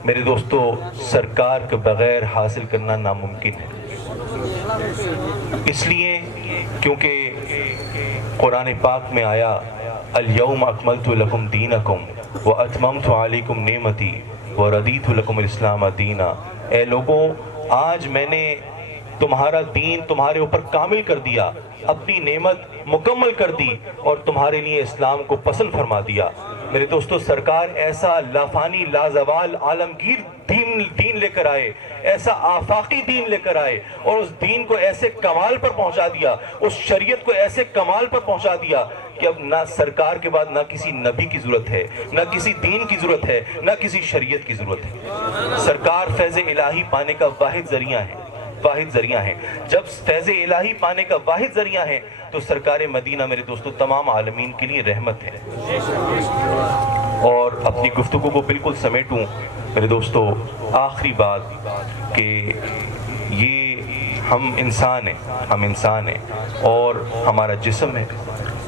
میرے دوستو سرکار کے بغیر حاصل کرنا ناممکن ہے۔ اس لیے کیونکہ قرآن پاک میں آیا الیوم اکملت لکم دینکم واتممت علیکم نعمتی وردیت لکم الاسلام دینا، اے لوگوں آج میں نے تمہارا دین تمہارے اوپر کامل کر دیا، اپنی نعمت مکمل کر دی اور تمہارے لیے اسلام کو پسند فرما دیا۔ میرے دوستو سرکار ایسا لافانی لازوال عالمگیر دین لے کر آئے، ایسا آفاقی دین لے کر آئے اور اس دین کو ایسے کمال پر پہنچا دیا، اس شریعت کو ایسے کمال پر پہنچا دیا کہ اب نہ سرکار کے بعد نہ کسی نبی کی ضرورت ہے، نہ کسی دین کی ضرورت ہے، نہ کسی شریعت کی ضرورت ہے۔ سرکار فیض الہی پانے کا واحد ذریعہ ہے۔ جب فیض الہی پانے کا واحد ذریعہ ہے تو سرکار مدینہ میرے دوستو تمام عالمین کے لیے رحمت ہے۔ اور اپنی گفتگو کو بالکل سمیٹوں میرے دوستو، آخری بات کہ یہ ہم انسان ہیں اور ہمارا جسم ہے،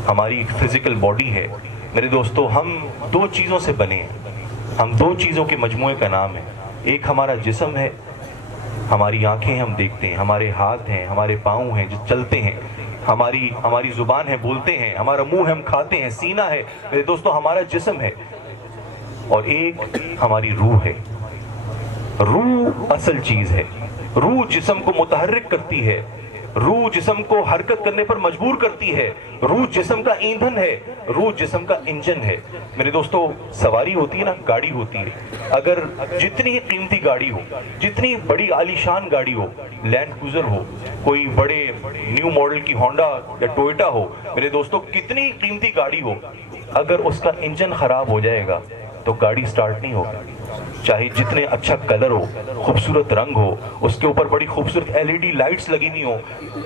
ہماری فزیکل باڈی ہے۔ میرے دوستو ہم دو چیزوں سے بنے ہیں، ہم دو چیزوں کے مجموعے کا نام ہے۔ ایک ہمارا جسم ہے، ہماری آنکھیں ہم دیکھتے ہیں، ہمارے ہاتھ ہیں، ہمارے پاؤں ہیں جو چلتے ہیں، ہماری زبان ہے بولتے ہیں، ہمارا منہ ہے ہم کھاتے ہیں، سینہ ہے میرے دوستو ہمارا جسم ہے۔ اور ایک ہماری روح ہے۔ روح اصل چیز ہے، روح جسم کو متحرک کرتی ہے، روح جسم کو حرکت کرنے پر مجبور کرتی ہے، روح جسم کا ایندھن ہے، روح جسم کا انجن ہے۔ میرے دوستو سواری ہوتی ہے نا، گاڑی ہوتی ہے، اگر جتنی قیمتی گاڑی ہو، جتنی بڑی عالیشان گاڑی ہو، لینڈ کروزر ہو، کوئی بڑے نیو ماڈل کی ہونڈا یا ٹویوٹا ہو، میرے دوستو کتنی قیمتی گاڑی ہو، اگر اس کا انجن خراب ہو جائے گا تو گاڑی سٹارٹ نہیں ہوگی۔ چاہے جتنے اچھا کلر ہو، خوبصورت رنگ ہو، اس کے اوپر بڑی خوبصورت LED لائٹس لگی ہوئی ہوں،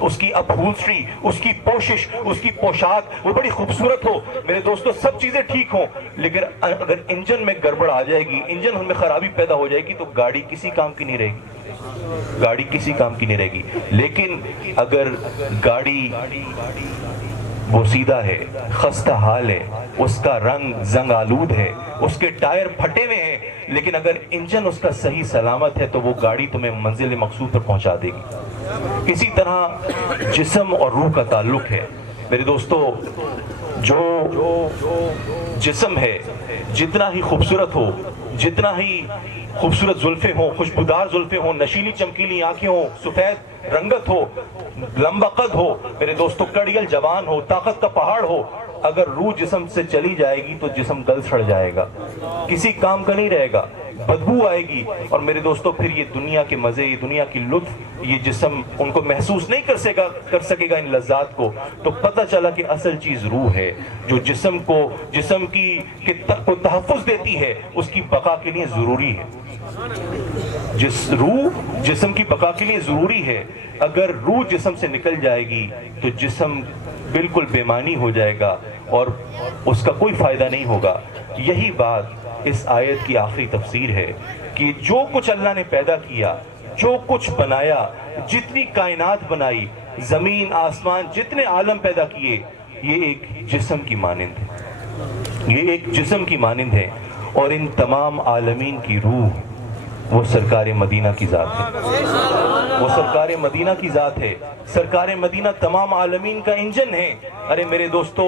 اس کی اپہولسٹری، اس کی پوشش، اس کی پوشاک وہ بڑی خوبصورت ہو، میرے دوستو سب چیزیں ٹھیک ہوں، لیکن اگر انجن میں گڑبڑ آ جائے گی، انجن میں خرابی پیدا ہو جائے گی تو گاڑی کسی کام کی نہیں رہے گی۔ لیکن اگر گاڑی بوسیدہ ہے، خستہ حال ہے، اس کا رنگ زنگ آلود ہے، اس کے ٹائر پھٹے ہوئے ہیں، لیکن اگر انجن اس کا صحیح سلامت ہے تو وہ گاڑی تمہیں منزل مقصود پر پہنچا دے گی۔ اسی طرح جسم اور روح کا تعلق ہے میرے دوستو۔ جو جسم ہے جتنا ہی خوبصورت ہو، جتنا ہی خوبصورت زلفیں ہوں، خوشبودار زلفیں ہوں، نشیلی چمکیلی آنکھیں ہوں، سفید رنگت ہو، لمبا قد ہو، میرے دوستو کڑیل جوان ہو، طاقت کا پہاڑ ہو، اگر روح جسم سے چلی جائے گی تو جسم گل سڑ جائے گا، کسی کام کا نہیں رہے گا، بدبو آئے گی، اور میرے دوستو پھر یہ دنیا کے مزے، یہ دنیا کی لطف، یہ جسم ان کو محسوس نہیں کر سکے گا ان لذات کو۔ تو پتہ چلا کہ اصل چیز روح ہے، جو جسم کی تحفظ دیتی ہے، اس کی بقا کے لیے ضروری ہے۔ روح جسم کی بقا کے لیے ضروری ہے، اگر روح جسم سے نکل جائے گی تو جسم بالکل بے معنی ہو جائے گا اور اس کا کوئی فائدہ نہیں ہوگا۔ یہی بات اس آیت کی آخری تفسیر ہے کہ جو کچھ اللہ نے پیدا کیا، جو کچھ بنایا، جتنی کائنات بنائی، زمین آسمان جتنے عالم پیدا کیے، یہ ایک جسم کی مانند ہے، اور ان تمام عالمین کی روح وہ سرکار مدینہ کی ذات ہے، سرکار مدینہ تمام عالمین کا انجن ہے۔ ارے میرے دوستو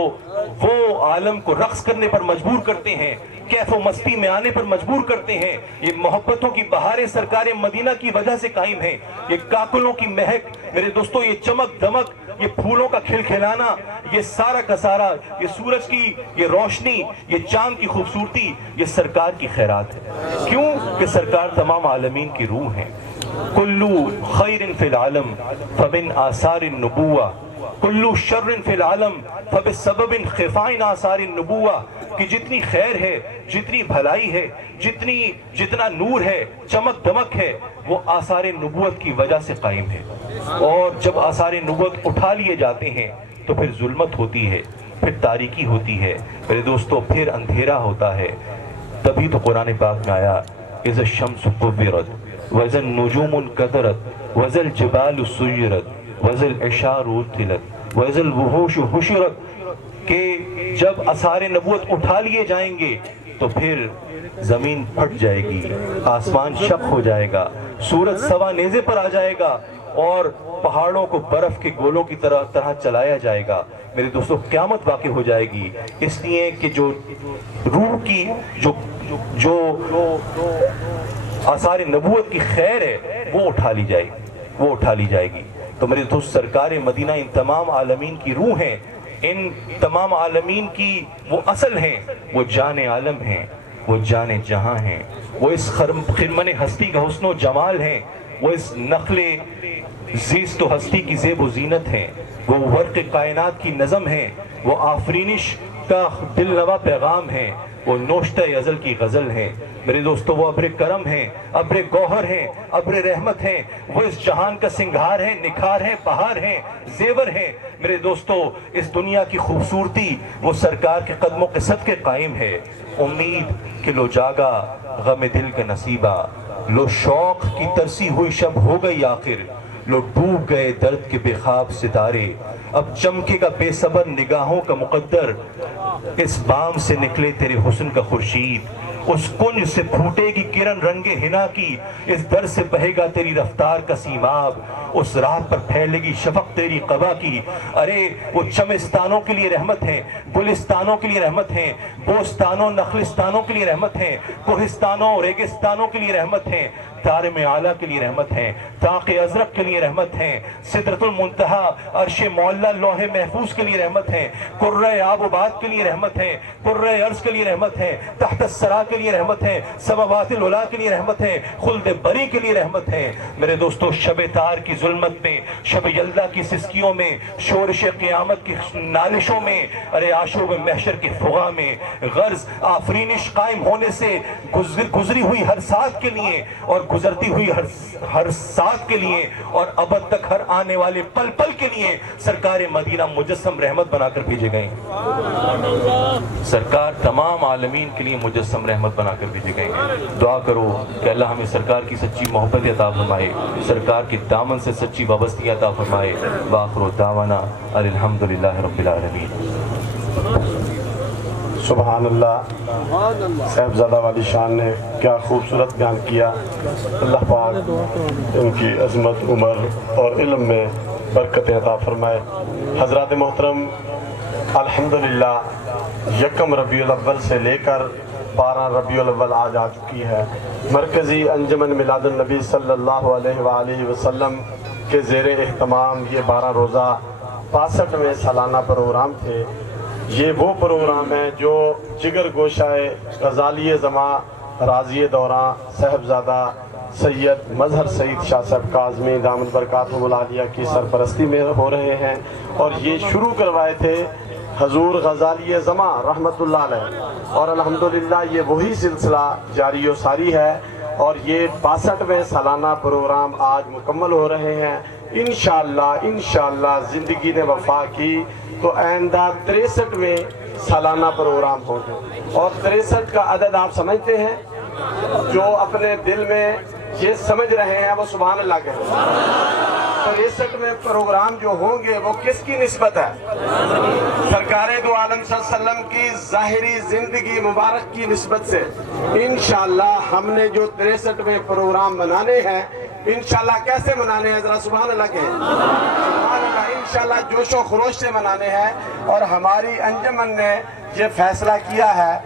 وہ عالم کو رقص کرنے پر مجبور کرتے ہیں، کیف و مستی میں آنے پر مجبور کرتے ہیں۔ یہ محبتوں کی بہاریں سرکار مدینہ کی وجہ سے قائم ہیں، یہ کاکلوں کی مہک میرے دوستو، یہ چمک دمک، یہ پھولوں کا کھلکھلانا، یہ سارا کا سارا، یہ سورج کی یہ روشنی، یہ چاند کی خوبصورتی، یہ سرکار کی خیرات ہے۔ کیوں کہ سرکار تمام عالمین کی روح ہیں۔ کلو خیر فی العالم فمن آثار النبوہ، کلو شر فی العالم فبسبب خفائن آثار النبوہ، کہ جتنی خیر ہے، جتنی بھلائی ہے، جتنا نور ہے، چمک دمک ہے، وہ آثار نبوت کی وجہ سے قائم ہے۔ اور جب آثار نبوت اٹھا لیے جاتے ہیں تو پھر ظلمت ہوتی ہے، پھر تاریکی ہوتی ہے میرے دوستو، پھر اندھیرا ہوتا ہے۔ تبھی تو قرآن پاک میں آیا اذا الشمس كورت واذا النجوم انكدرت واذا الجبال سيرت واذا العشار عطلت وَإِذَا الْوُحُوشُ حُشِرَتْ کہ جب آثار نبوت اٹھا لیے جائیں گے تو پھر زمین پھٹ جائے گی، آسمان شق ہو جائے گا، سورج سوا نیزے پر آ جائے گا اور پہاڑوں کو برف کے گولوں کی طرح چلایا جائے گا۔ میرے دوستو قیامت واقع ہو جائے گی، اس لیے کہ جو روح کی جو آثار نبوت کی خیر ہے وہ اٹھا لی جائے گی۔ تو میرے دوست سرکار مدینہ ان تمام عالمین کی روح ہیں، ان تمام عالمین کی وہ اصل ہیں، وہ جان عالم ہیں، وہ جان جہاں ہیں، وہ اس خرمن ہستی کا حسن و جمال ہیں، وہ اس نخل زیست و ہستی کی زیب و زینت ہیں، وہ ورق کائنات کی نظم ہیں، وہ آفرینش کا دل نوا پیغام ہیں، وہ نوشتہ ازل کی غزل ہیں۔ میرے دوستو وہ ابر کرم ہیں، ابر گوہر ہیں، ابر رحمت ہیں، وہ اس جہان کا سنگھار ہیں، نکھار ہیں، بہار ہیں، زیور ہیں۔ میرے دوستو اس دنیا کی خوبصورتی وہ سرکار کے قدموں کے صدقے قائم ہے۔ امید کہ لو جاگا غم دل کا نصیبہ، لو شوق کی ترسی ہوئی شب ہو گئی آخر، لو ڈوب گئے درد کے بے خواب ستارے، اب چمکے گا بے صبر نگاہوں کا مقدر، اس بام سے نکلے تیرے حسن کا خورشید، اس کنج سے پھوٹے گی کرن رنگ ہنا کی، اس در سے بہے گا تیری رفتار کا سیماب، اس راہ پر پھیلے گی شفق تیری قبا کی۔ ارے وہ چمستانوں کے لیے رحمت ہیں، گلستانوں کے لیے رحمت ہیں، بوستانوں نخلستانوں کے لیے رحمت ہیں، کوہستانوں ریگستانوں کے لیے رحمت ہیں، طارم اعلیٰ کے لیے رحمت ہیں، طاق ازرق کے لیے رحمت ہیں، سدرۃ المنتہا عرش معلیٰ لوح محفوظ کے لیے رحمت ہیں، قرۂ آب و باد کے لیے رحمت ہیں، قرۂ ارض کے لیے رحمت ہیں، تحت الثریٰ کے لیے رحمت ہیں، سماوات العلیٰ کے لیے رحمت ہیں، خلد بری کے لیے رحمت ہیں۔ میرے دوستو شب تار کی ظلمت میں، شب یلدا کی سسکیوں میں، شورش قیامت کی نالشوں میں، ارے آشوب محشر کے فغاں میں، غرض آفرینش قائم ہونے سے گزری ہوئی ہر ساتھ کے لیے اور گزرتی ہوئی ہر ساتھ کے لیے اور ابد تک ہر آنے والے پل پل کے لیے سرکار مدینہ مجسم رحمت بنا کر بھیجے گئے ہیں۔ سرکار تمام عالمین کے لیے مجسم رحمت بنا کر بھیجے گئے ہیں۔ دعا کرو کہ اللہ ہمیں سرکار کی سچی محبت عطا فرمائے، سرکار کے دامن سے سچی وابستگی عطا فرمائے۔ وآخر دعوانا الحمدللہ رب العالمین۔ سبحان اللہ، صاحبزادہ والی شان نے کیا خوبصورت بیان کیا۔ اللہ پاک ان کی عظمت، عمر اور علم میں برکت عطا فرمائے۔ حضرات محترم، الحمدللہ یکم ربیع الاول سے لے کر 12 ربیع الاول آج آ چکی ہے۔ مرکزی انجمن میلاد النبی صلی اللہ علیہ وآلہ وسلم کے زیر اہتمام یہ 12 روزہ 65ویں سالانہ پروگرام تھے۔ یہ وہ پروگرام ہے جو جگر گوشائے غزالی زماں راضی دوراں صاحبزادہ سید مظہر سعید شاہ صاحب کاظمی دامت برکاتہ العالیہ کی سرپرستی میں ہو رہے ہیں، اور یہ شروع کروائے تھے حضور غزالی زماں رحمت اللہ علیہ، اور الحمدللہ یہ وہی سلسلہ جاری و ساری ہے، اور یہ 62ویں سالانہ پروگرام آج مکمل ہو رہے ہیں۔ انشاءاللہ زندگی نے وفا کی تو آئندہ 63ویں سالانہ پروگرام ہوگا، اور 63 کا عدد آپ سمجھتے ہیں؟ جو اپنے دل میں یہ سمجھ رہے ہیں وہ سبحان اللہ کہیں۔ 63ویں پروگرام جو ہوں گے وہ کس کی نسبت ہے؟ سرکار دو عالم صلی اللہ علیہ وسلم کی ظاہری زندگی مبارک کی نسبت سے انشاءاللہ ہم نے جو 63ویں پروگرام منانے ہیں، انشاءاللہ کیسے منانے ہیں؟ ذرا سبحان اللہ کہیں۔ سبحان اللہ، انشاءاللہ جوش و خروش سے منانے ہیں، اور ہماری انجمن نے یہ فیصلہ کیا ہے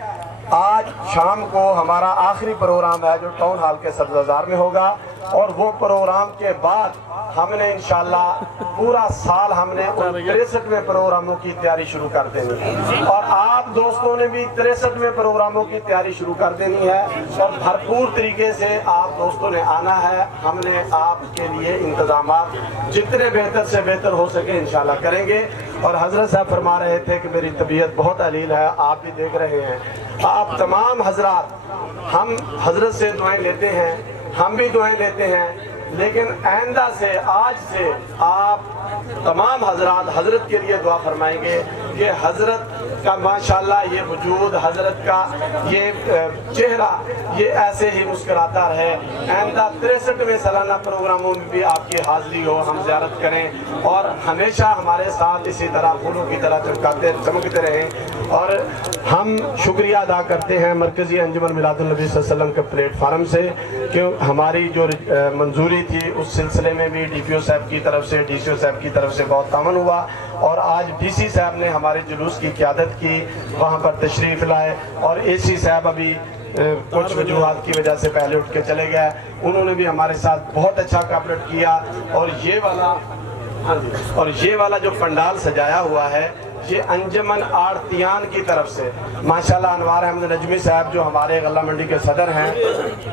آج شام کو ہمارا آخری پروگرام ہے جو ٹاؤن ہال کے سبززار میں ہوگا، اور وہ پروگرام کے بعد ہم نے انشاءاللہ پورا سال ہم نے 63ویں پروگراموں کی تیاری شروع کر دینی ہے، اور آپ دوستوں نے بھی 63ویں پروگراموں کی تیاری شروع کر دینی ہے، اور بھرپور طریقے سے آپ دوستوں نے آنا ہے۔ ہم نے آپ کے لیے انتظامات جتنے بہتر سے بہتر ہو سکے انشاءاللہ کریں گے۔ اور حضرت صاحب فرما رہے تھے کہ میری طبیعت بہت علیل ہے، آپ بھی دیکھ رہے ہیں، آپ تمام حضرات ہم حضرت سے دعائیں لیتے ہیں، ہم بھی دعائیں لیتے ہیں، لیکن آئندہ سے آج سے آپ تمام حضرات حضرت کے لیے دعا فرمائیں گے کہ حضرت کا ماشاءاللہ یہ وجود، حضرت کا یہ چہرہ یہ ایسے ہی مسکراتا رہے. آئندہ 63ویں سالانہ پروگراموں میں بھی آپ کی حاضری ہو، ہم زیارت کریں اور ہمیشہ ہمارے ساتھ اسی طرح پھولوں کی طرح چمکتے رہیں. اور ہم شکریہ ادا کرتے ہیں مرکزی انجمن میلاد النبی صلی اللہ علیہ وسلم کے پلیٹ فارم سے کہ ہماری جو منظوری تھی اس سلسلے میں بھی ڈی پی او صاحب کی طرف سے، ڈی سی او صاحب کی طرف سے بہت تعاون ہوا. اور آج ڈی سی صاحب نے ہمارے جلوس کی قیادت کی، وہاں پر تشریف لائے، اور اے سی صاحب ابھی کچھ وجوہات کی وجہ سے پہلے اٹھ کے چلے گئے، انہوں نے بھی ہمارے ساتھ بہت اچھا کوآپریٹ کیا. اور یہ والا جو پنڈال سجایا ہوا ہے یہ انجمن آڑتیان کی طرف سے ماشاءاللہ انوار احمد نجمی صاحب جو ہمارے غلہ منڈی کے صدر ہیں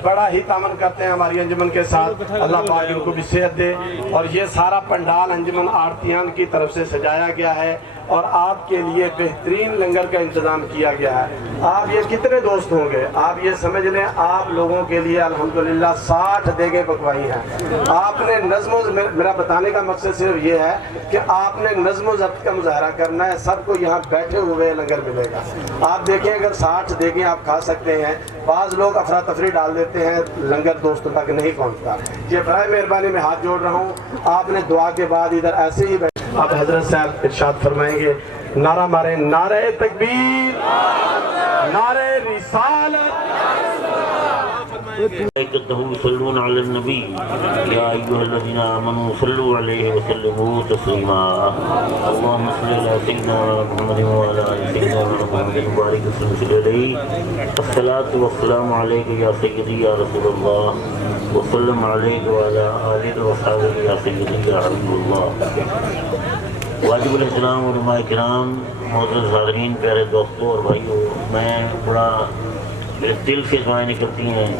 بڑا ہی تعاون کرتے ہیں ہماری انجمن کے ساتھ، اللہ پاک ان کو بھی صحت دے. اور یہ سارا پنڈال انجمن آڑتیان کی طرف سے سجایا گیا ہے اور آپ کے لیے بہترین لنگر کا انتظام کیا گیا ہے. آپ یہ کتنے دوست ہوں گے، آپ یہ سمجھ لیں آپ لوگوں کے لیے الحمدللہ 60 دیگیں پکوائی ہیں. آپ نے نظم و میرا بتانے کا مقصد صرف یہ ہے کہ آپ نے نظم و ضبط کا مظاہرہ کرنا ہے. سب کو یہاں بیٹھے ہوئے لنگر ملے گا. آپ دیکھیں اگر 60 دیگیں آپ کھا سکتے ہیں، بعض لوگ افراتفری ڈال دیتے ہیں، لنگر دوستوں تک نہیں پہنچتا. یہ برائے مہربانی میں ہاتھ جوڑ رہا ہوں، آپ نے دعا کے بعد ادھر ایسے ہی بیٹھے. اب حضرت صاحب ارشاد فرمائیں گے، نعرہ ماریں، نعرہ تکبیر، نعرہ رسالت. يصلون على النبي يا أيها الذين آمنوا صلوا عليه وسلموا تسليما. اللهم صل على سيدنا محمد وعلى آل سيدنا محمد وبارك وسلم عليه. الصلاة والسلام عليك يا سيدي يا رسول الله وسلم عليك وعلى آله وصحبه يا سيدي يا حبيب الله. واجب الاحترام علماء کرام، معزز حاضرین، پیارے دوستوں اور بھائیوں، میں بڑا میرے دل سے دعائیں نکلتی ہیں.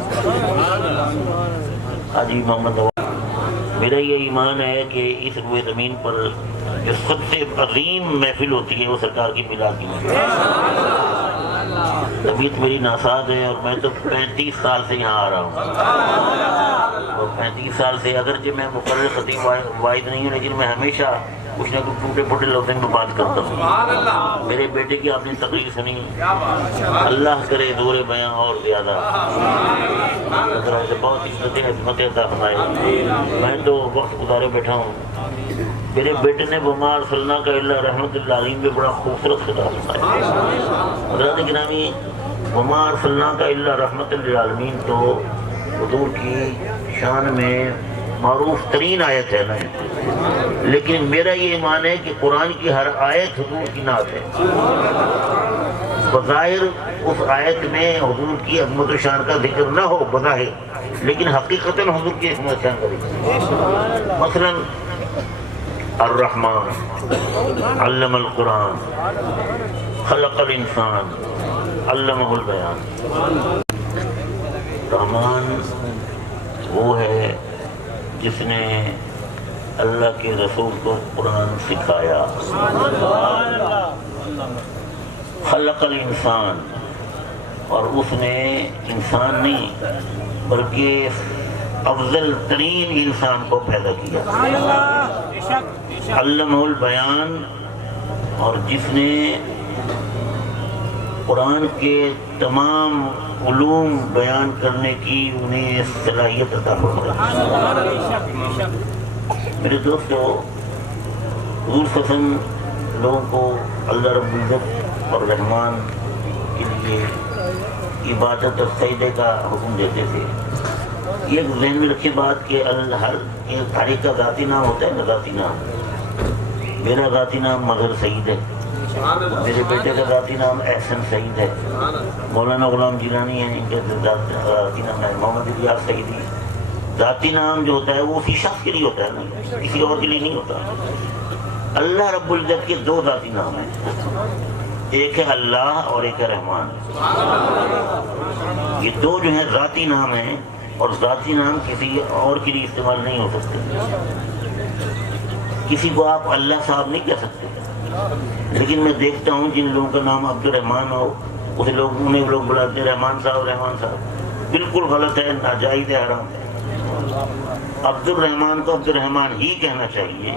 حاجی محمد نواز، میرا یہ ایمان ہے کہ اس روئے زمین پر جو سب سے عظیم محفل ہوتی ہے وہ سرکار کی میلاد کی محفل. طبیعت میری ناساز ہے اور میں تو 35 سال سے یہاں آ رہا ہوں، اور 35 سال سے اگرچہ میں مقرر خطیب واحد نہیں ہوں لیکن میں ہمیشہ کچھ نہ کچھ ٹوٹے پھوٹے لفظوں میں بات کرتا ہوں. میرے بیٹے کی آپ نے تقریر سنی، اللہ کرے زور بیاں اور زیادہ، بہت عزتیں عطا فرمائے. میں تو وقت گزارے بیٹھا ہوں. میرے بیٹے نے وما ارسلنا کا الا رحمت للعالمین میں بڑا خوبصورت خطاب فرمایا. حضرات گرامی، وما ارسلنا کا الا رحمت للعالمین تو حضور کی شان میں معروف ترین آیت ہے نا، لیکن میرا یہ ایمان ہے کہ قرآن کی ہر آیت حضور کی نعت ہے. بظاہر اس آیت میں حضور کی عظمت و شان کا ذکر نہ ہو بظاہر، لیکن حقیقتاً حضور کی عظمت و شان کا ذکر. مثلا الرحمن علم القرآن خلق الانسان علمہ البیان. رحمان وہ ہے جس نے اللہ کے رسول کو قرآن سکھایا. خلق الانسان، اور اس نے انسان نہیں بلکہ افضل ترین انسان کو پیدا کیا. علمہ البیان، اور جس نے قرآن کے تمام علوم بیان کرنے کی انہیں صلاحیت عطا فرمائی. میرے دوستو، حضور صلی اللہ علیہ وسلم لوگوں کو اللہ رب العزت اور رحمان کے لیے عبادت اور سجدے کا حکم دیتے تھے. یہ ذہن میں رکھے بات کہ ہر ایک کا ذاتی نام ہوتا ہے نا، ذاتی نام. میرا ذاتی نام مظہر سعید ہے، میرے بیٹے کا ذاتی نام احسن سعید ہے، مولانا غلام جیلانی ہیں ان کے ذاتی نام ہے محمد الیاس سعیدی. ذاتی نام جو ہوتا ہے وہ اسی شخص کے لیے ہوتا ہے نا، کسی اور کے لیے نہیں ہوتا. اللہ رب العزت کے 2 ذاتی نام ہیں، ایک ہے اللہ اور ایک ہے رحمان. یہ 2 جو ہیں ذاتی نام ہیں، اور ذاتی نام کسی اور کے لیے استعمال نہیں ہو سکتے. کسی کو آپ اللہ صاحب نہیں کہہ سکتے، لیکن میں دیکھتا ہوں جن لوگوں کا نام عبد الرحمان ہو اسے انہیں لوگ بلاتے ہیں رحمان صاحب، رحمان صاحب. بالکل غلط ہے، ناجائز ہے، حرام ہے. عبد الرحمان کو عبد الرحمان ہی کہنا چاہیے،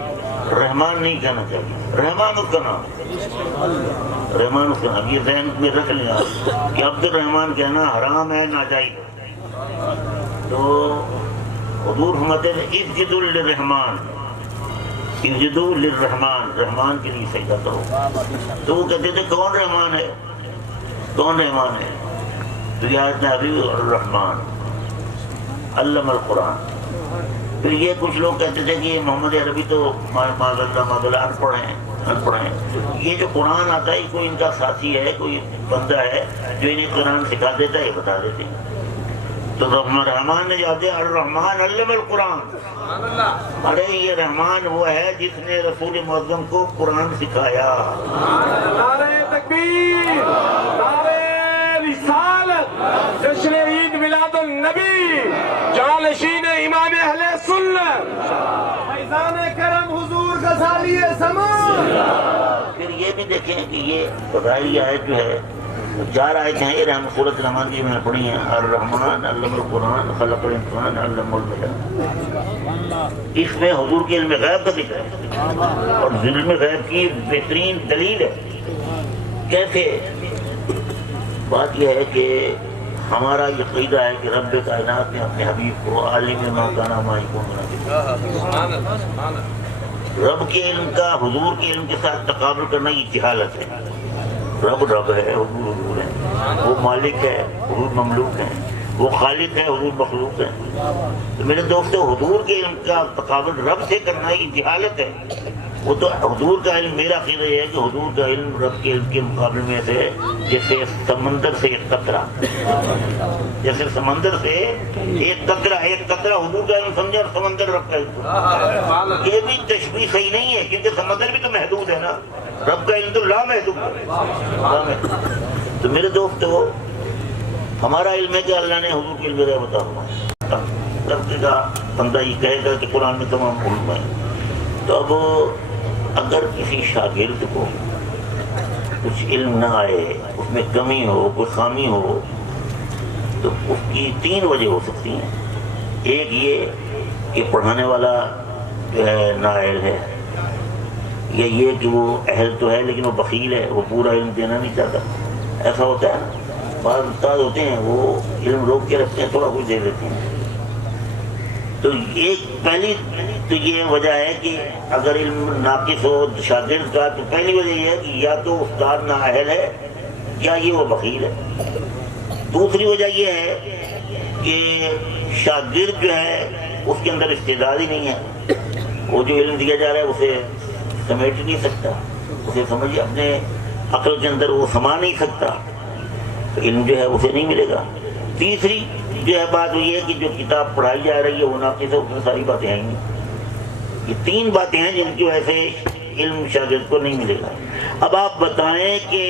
رحمان نہیں کہنا چاہیے۔ رحمان اس کا نام ہے، رحمان اس کا نام، یہ ذہن میں رکھ لیا کہ عبد الرحمان کہنا حرام ہے، ناجائز ہے۔ تو حضور فرماتے ہیں اسجدوا للرحمان، اسجدوا للرحمان، رحمان کے لیے سجدہ کرو۔ تو وہ کہتے تھے کون رحمان ہے، کون رحمان ہے؟ تو یہ آیت نازل ہوئی الرحمن علم القرآن۔ پھر یہ کچھ لوگ کہتے تھے کہ محمد عربی تو معاذ اللہ ان پڑھ ہیں، یہ جو قرآن آتا ہے کوئی ان کا ساتھی ہے، کوئی بندہ ہے جو انہیں قرآن سکھا دیتا ہے، یہ بتا دیتے ہیں۔ تو رحمان نے جاتے ہیں الرحمن علم القرآن، ارے یہ رحمان وہ ہے جس نے رسول معظم کو قرآن سکھایا۔ نعرہ تکبیر، نعرہ رسالت، جشن عید میلاد النبی، جانشین امام اہل سنت، فیضان کرم حضور غزالی زمان۔ پھر یہ بھی دیکھیں کہ یہ بغیر آیت جو ہے 4 آیتیں ہیں، یہ سورۃ الرحمن کی میں نے پڑھی ہیں، الرحمن علم القرآن خلق الانسان علمہ البیان۔ اس میں حضور کے علم غیب کا ذکر ہے اور علم غیب کی بہترین دلیل ہے۔ کیسے؟ بات یہ ہے کہ ہمارا یہ عقیدہ ہے کہ رب کائنات نے اپنے حبیب کو عالم ما کان ما یکون بنا دیا۔ رب کے علم کا حضور کے علم کے ساتھ تقابل کرنا یہ جہالت ہے۔ رب رب ہے، حضور حضور ہے، وہ مالک ہے، حضور مملوک ہے، وہ خالق ہے، حضور مخلوق ہے۔ تو میرے دوستو حضور کے علم کا تقابل رب سے کرنا یہ جہالت ہے۔ وہ تو حضور کا علم، میرا عقیدہ یہ ہے کہ حضور کا علم رب کے علم کے مقابلے میں سے جیسے سمندر سے ایک قطرہ، جیسے سمندر سے ایک قطرہ حضور کا علم سمجھے اور سمندر رب کا علم۔ یہ بھی تشبیہ صحیح نہیں ہے کیونکہ سمندر بھی تو محدود ہے نا، رب کا علم تو لامحدود ہے۔ تو میرے دوستو ہمارا علم ہے کہ اللہ نے حضور کے علم غیب عطا فرمایا۔ تب کا بندہ یہ کہے گا کہ قرآن میں تمام علوم ہے۔ تو اب اگر کسی شاگرد کو کچھ علم نہ آئے، اس میں کمی ہو، کوئی خامی ہو، تو اس کی 3 وجہ ہو سکتی ہیں۔ ایک یہ کہ پڑھانے والا جو ہے نااہل ہے، یا یہ کہ وہ اہل تو ہے لیکن وہ بخیل ہے، وہ پورا علم دینا نہیں چاہتا۔ ایسا ہوتا ہے نا، بعض استاد ہوتے ہیں وہ علم روک کے رکھتے ہیں، تھوڑا کچھ دے دیتے ہیں۔ تو ایک پہلی تو یہ وجہ ہے کہ اگر علم ناقص ہو شاگرد کا، تو پہلی وجہ یہ ہے کہ یا تو استاد نااہل ہے یا یہ وہ بخیل ہے۔ دوسری وجہ یہ ہے کہ شاگرد جو ہے اس کے اندر استعداد ہی نہیں ہے، وہ جو علم دیا جا رہا ہے اسے سمیٹ نہیں سکتا، اسے سمجھ اپنے عقل کے اندر وہ سما نہیں سکتا، تو علم جو ہے اسے نہیں ملے گا۔ تیسری جو ہے بات وہ یہ ہے کہ جو کتاب پڑھائی جا رہی ہے وہ ناقص ہے، اس میں ساری باتیں ہیں نہیں۔ یہ 3 باتیں ہیں جن کی وجہ سے علم شاگرد کو نہیں ملے گا۔ اب آپ بتائیں کہ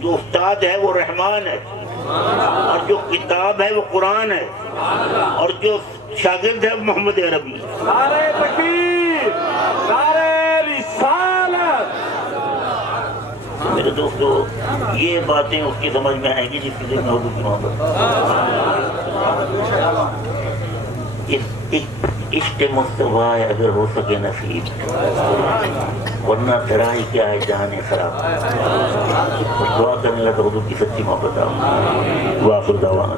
جو استاد ہے وہ رحمان ہے، اور جو کتاب ہے وہ قرآن ہے، اور جو شاگرد ہے وہ محمد عربی۔ نعرہ تکبیر، نعرہ رسالت۔ میرے دوستو یہ باتیں اس کی سمجھ میں آئیں گی جس کی ذہن میں حضور کی محبت۔ عشق مصطفیٰ اگر ہو سکے نصیب، ورنہ دھرا ہی کیا ہے جہان خراب۔ دعا کرنے لگا حضور کی سچی محبت آؤ۔ واخر دعوانا